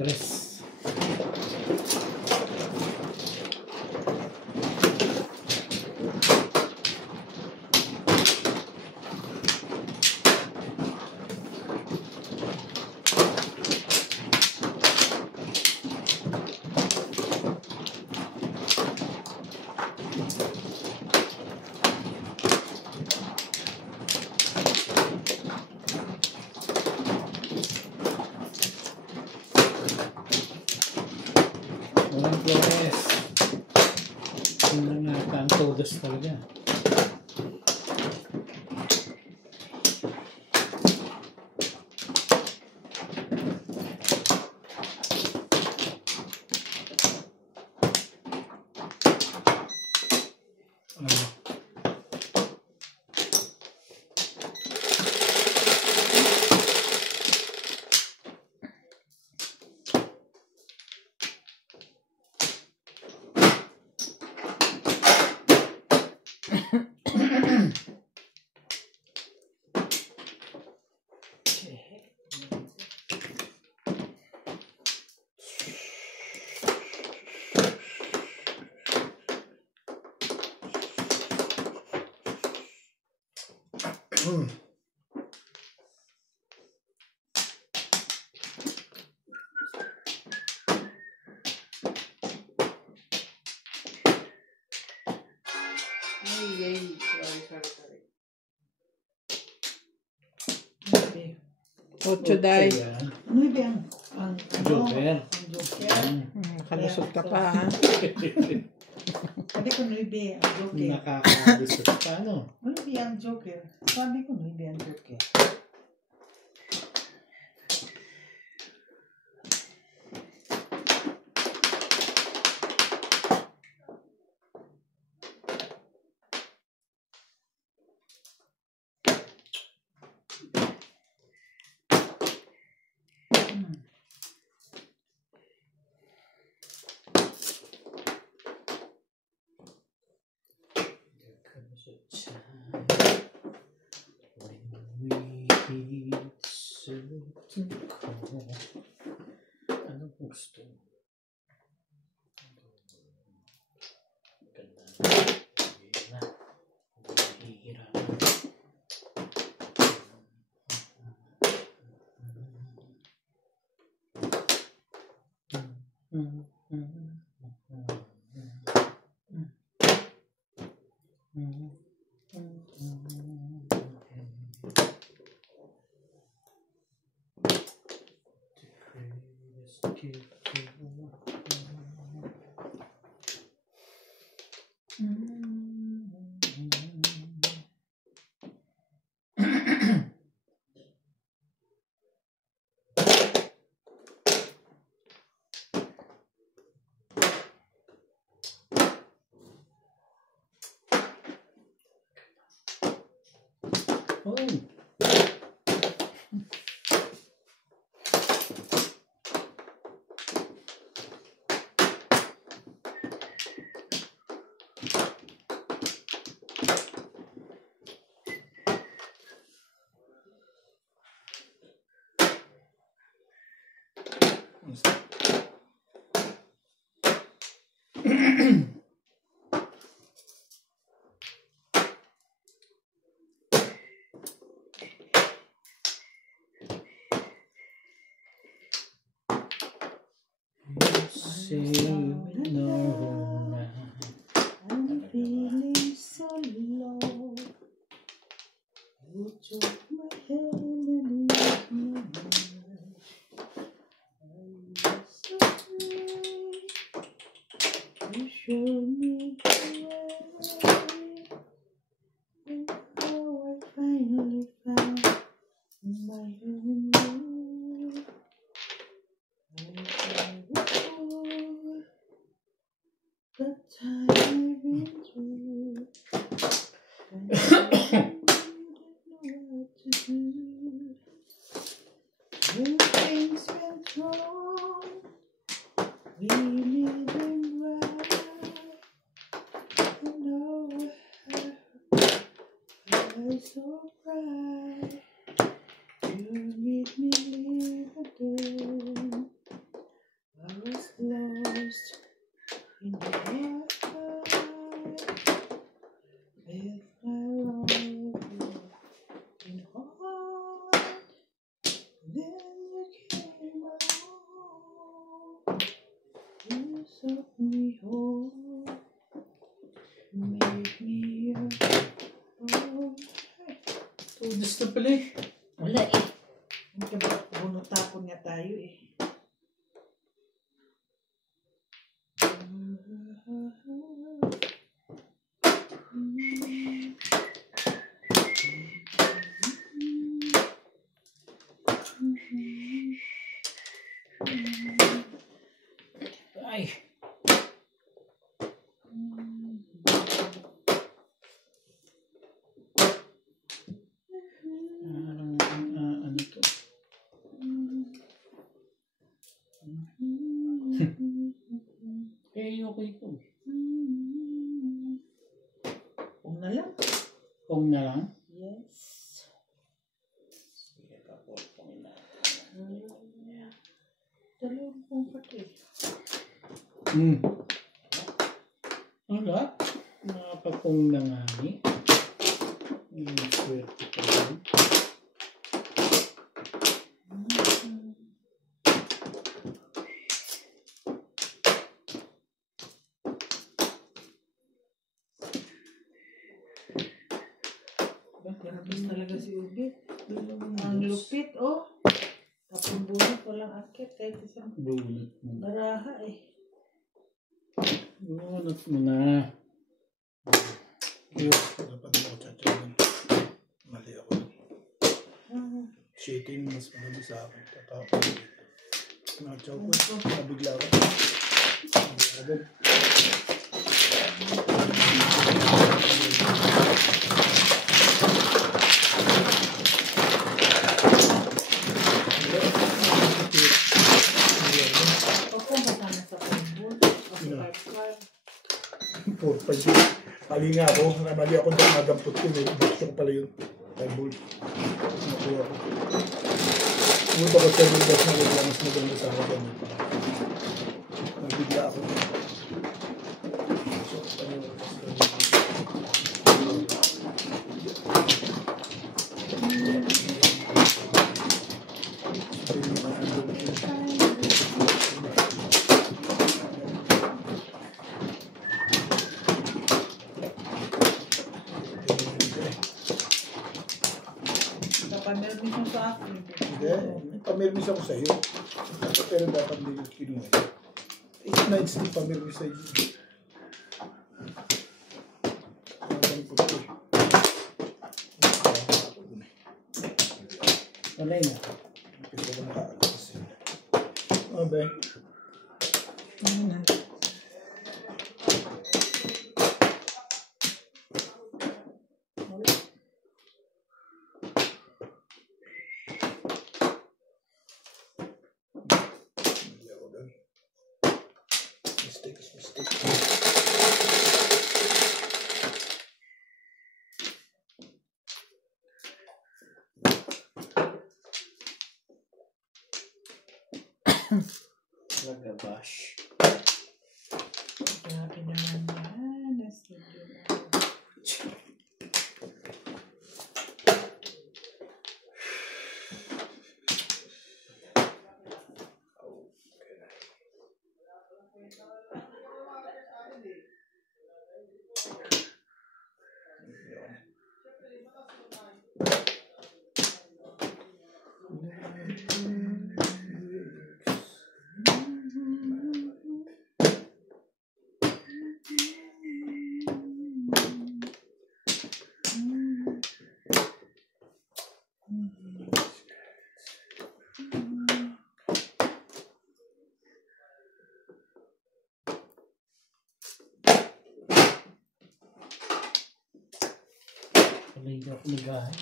Tres. Walang Flores. Hindi na ang todos talaga. Ocho day. Nuebe ang Joker. Joker. Kalusot ka pa, ha? Sabi ko nuebe ang Joker. Nakakalisot pa, ano? Nuebe ang Joker. Sabi ko nuebe ang Joker. Ano gusto? Ganda. Na. Hihirap. Oh. Sail in our night. I'm feeling so low. You took my hand and left me alone. I was so free. You showed me the way. And now I finally found my own way. The time I've been through, and I didn't know what to do. When things went wrong, we made them right. And now I so bright. You made me live again. I was lost in the dark with my love in heart. Then you came along, you set me home, made me a home. Tudas na pala eh. Wala eh. Bunot-tapon nga tayo eh. Ay. Ano to? Eh, okay to. Kung na lang. Kung na lang? Yes. Sige, papapangin na. Dalawang pong pati. Wala. Nakapapong na nga ni. Swerte pa rin. Tapos talaga si Ubit. Ang lupit, oh. Tapos bunot, walang akit. Kahit isang Bunot mo. baraha eh. Bunot mo na. Iyo, dapat mo tsatsagan. Mali ako. Shitting mas maganda sa akin. Tatapos dito. Natsaw ko. Nabigla ko. Agad. Mali nga ako. Mali ako dahil nagampot ko. Gusto ko pala yun. 5 volts. Nakuha ko. Pumunta ko 7 volts na wala mas maganda sa akin. Nabigla ako. Pamirmis mo sa akin. Hindi, pamirmis ako sa iyo. Pero dapat hindi ko kinuha. 8 nights din pamirmis sa iyo. Alay na. Ito ko nakaalas. Abe. Ano na? Lagabash. Grabe naman yan. Nasulo na. Sarap ligahan.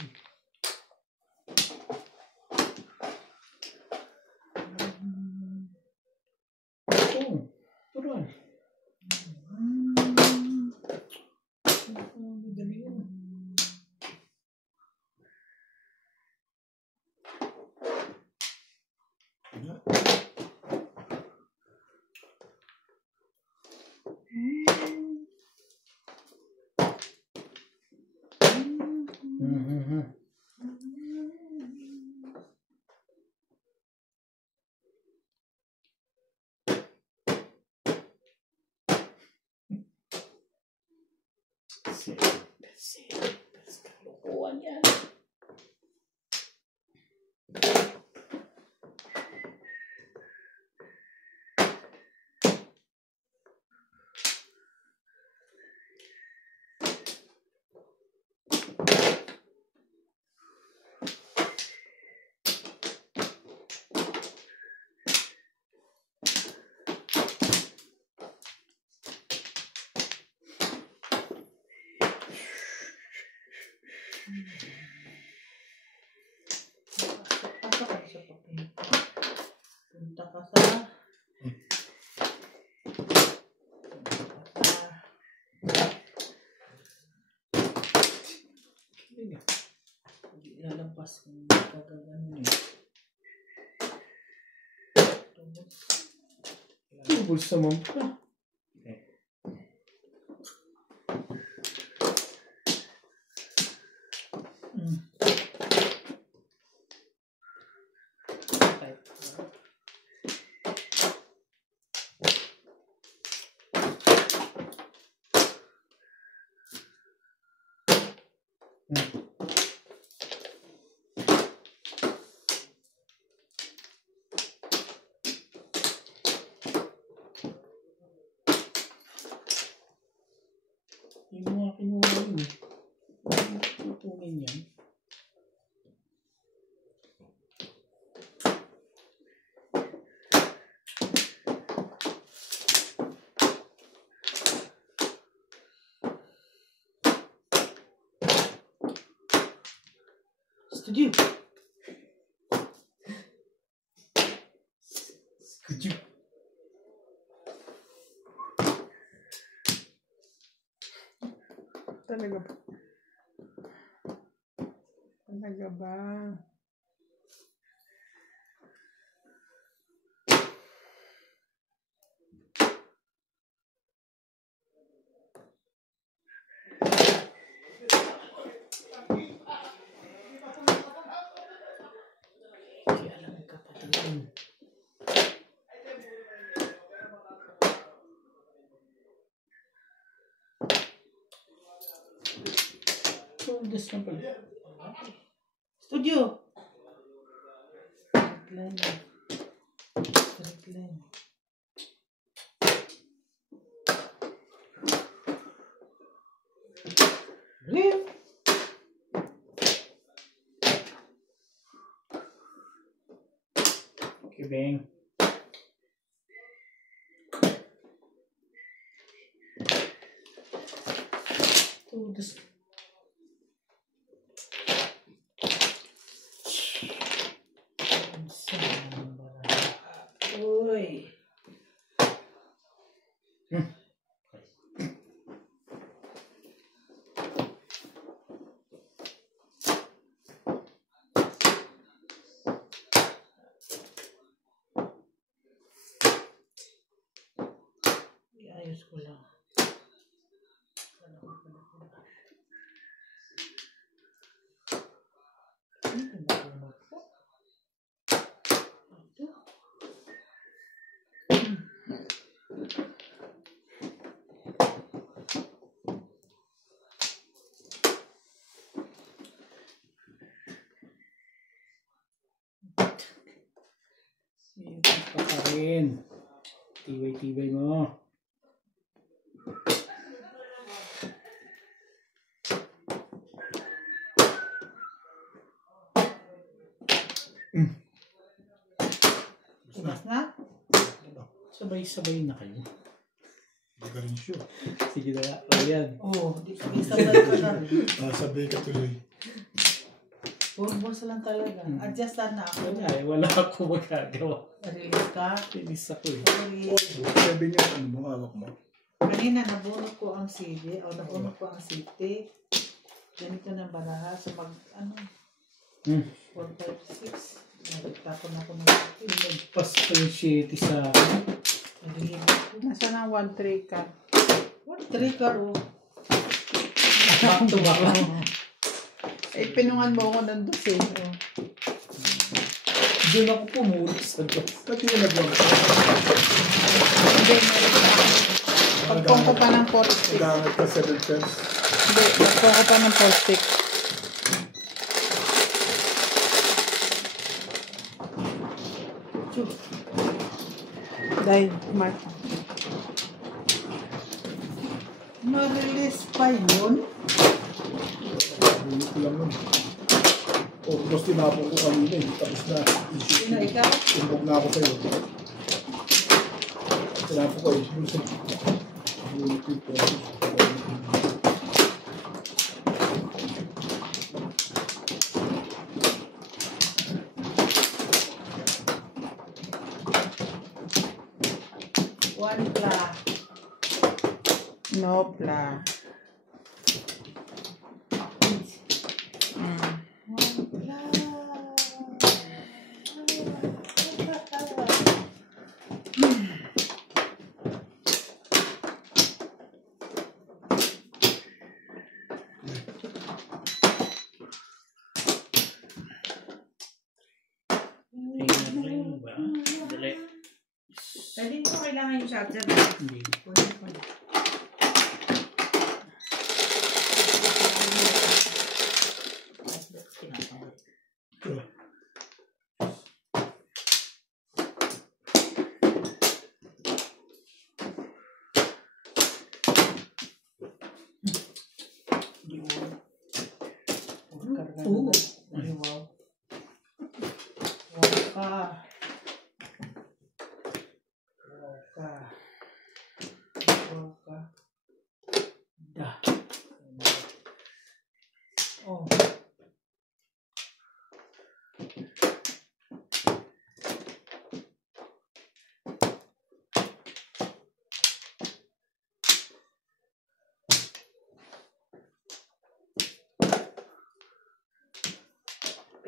Oh, turon. Madali yun. Kalukuhan yan. Punta ka sa Hindi lalabas kung magagano eh. Tubos naman pa. Yung mga kinuha yun eh. Tutunin yan. studio. Studio. Talaga ba? Talaga ba? Hindi alam ang kapatid yun. Todas na pala. Studio. Real. Kibeng. Todas. Uy. Iayos ko lang. Sipag pa ka rin. Tibay-tibay mo. Bukas na? Sabay-sabay na kayo. Pagkarinsyo. Sige na nga. O yan. Oo, di sabay ka na. Sabay ka tuloy. Burbos lang talaga. Adjustan na ako. Wala eh. Wala ako magagawa. Release ka. Tinis ako eh. Release. Sabi niya, ano mo, hawak mo? Kanina nabunot ko ang CD. O nabunot ko ang CD. Ganito ng baraha. So mag, 4, 5, 6. Nagtapon ako ng CD. Nagpas ko yung shitty sa akin. Nasaan ang 1-3 ka? 1-3 ka ro. Back to back lang. Eh, pinungan mo ako ng dosin. Doon ako pumulis sa dos. Ba't yung nagawa? Hindi, meron pa ako. Pagpong ko pa ng 4 stick. Nagamit ka 7 cents. Hindi, pagpong ko pa ng 4 stick. Dahil, Mark. Na-release pa yun? Bunit ko lang nun. Tapos tinapon ko kanina eh. Tapos na. Sino ikaw? Tumbog na ako sa'yo. Tinapon ko eh. Bunit ko ito. Nopla. Pwede mo kailangan yung charger. Hindi. Oo. Ay, wow. Wow ka. Wow ka. Wow ka. Da. Oh.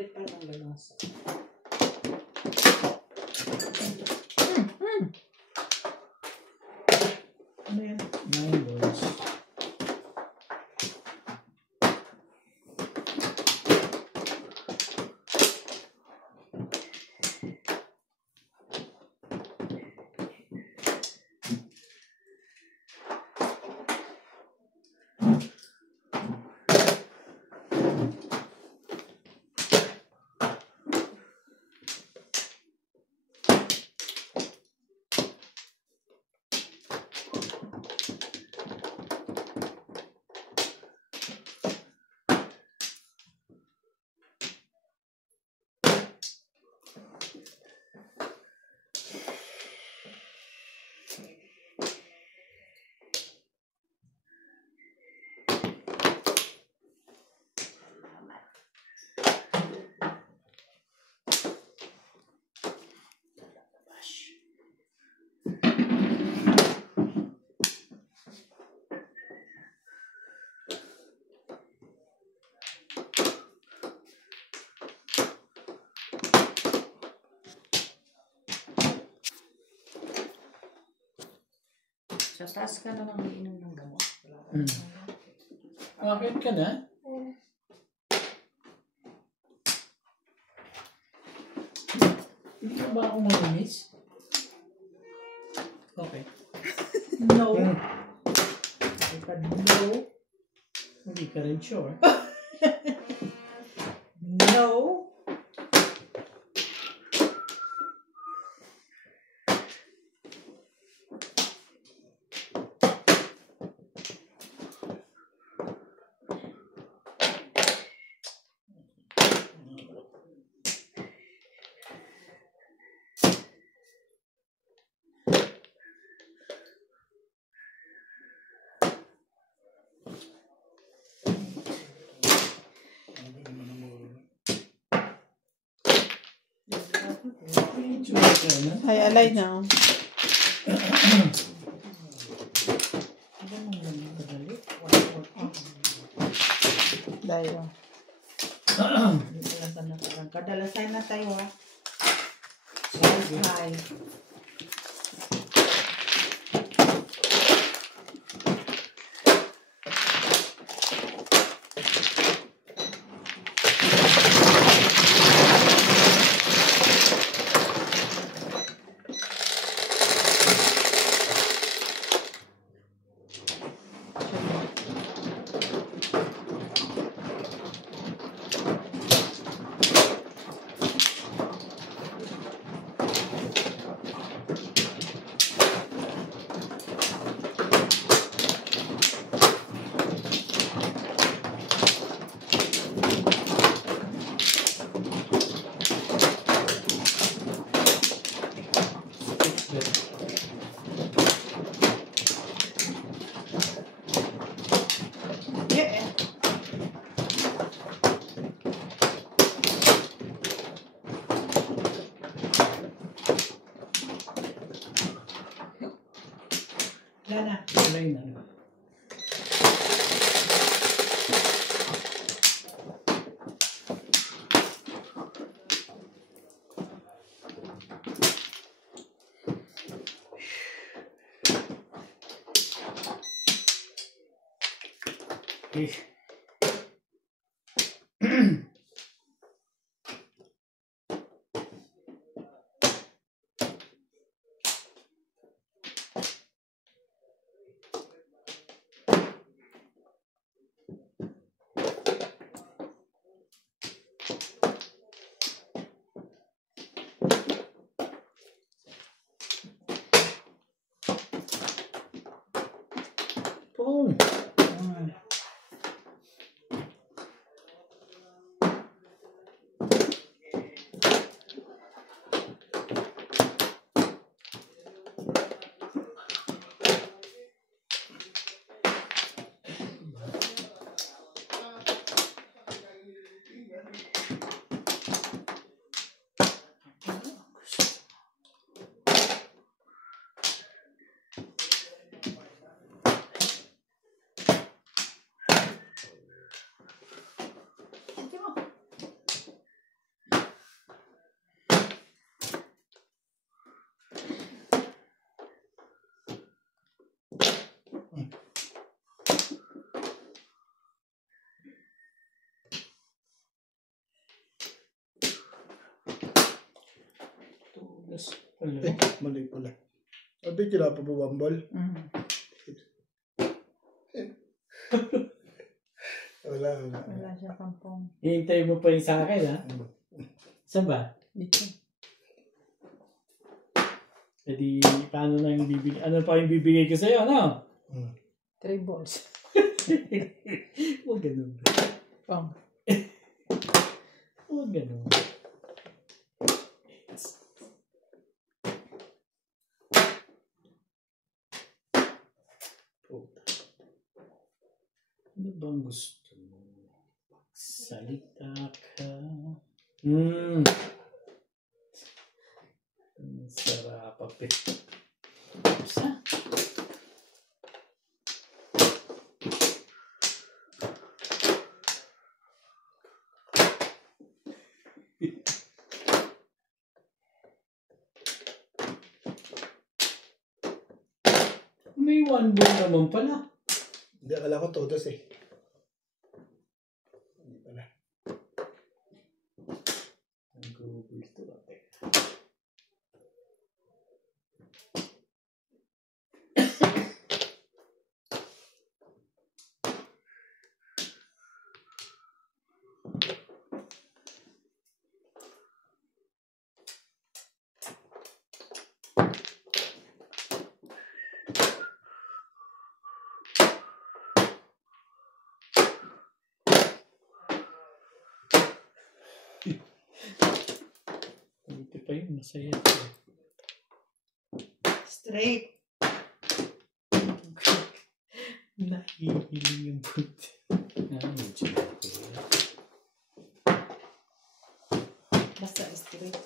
Pita ng lamasa. Ano yan? 9 balls. Sa taas ka na lang iinom ng gamot. Bakit ka na? Hindi ka ba ako mamiss? Okay. No. No. Hindi ka rin sure. No. Ay, alay na. Dayo. Kadalasan na tayo ha. Hi. Lana. Alay na. Okay. Boom. Tugas pala. Mali pala. Sabi kila pa bumambal. Wala. Wala siya kampong. Hihintay mo pa yung sa akin, ha? Saan ba? Dito. E di, paano na yung bibigay? Ano pa yung bibigay ko sa'yo, ano? 3 balls. Huwag ganun. Oh. Huwag ganun. Ano bang gusto mo? Salita ka. Sarap pa. Isa. May 1 ball naman pala. Hindi, akala ko todos eh. Hindi pala. Ang Google to. Buti pa yun, masaya. Straight. Nahihiling yung buti. Medyo. Basta straight.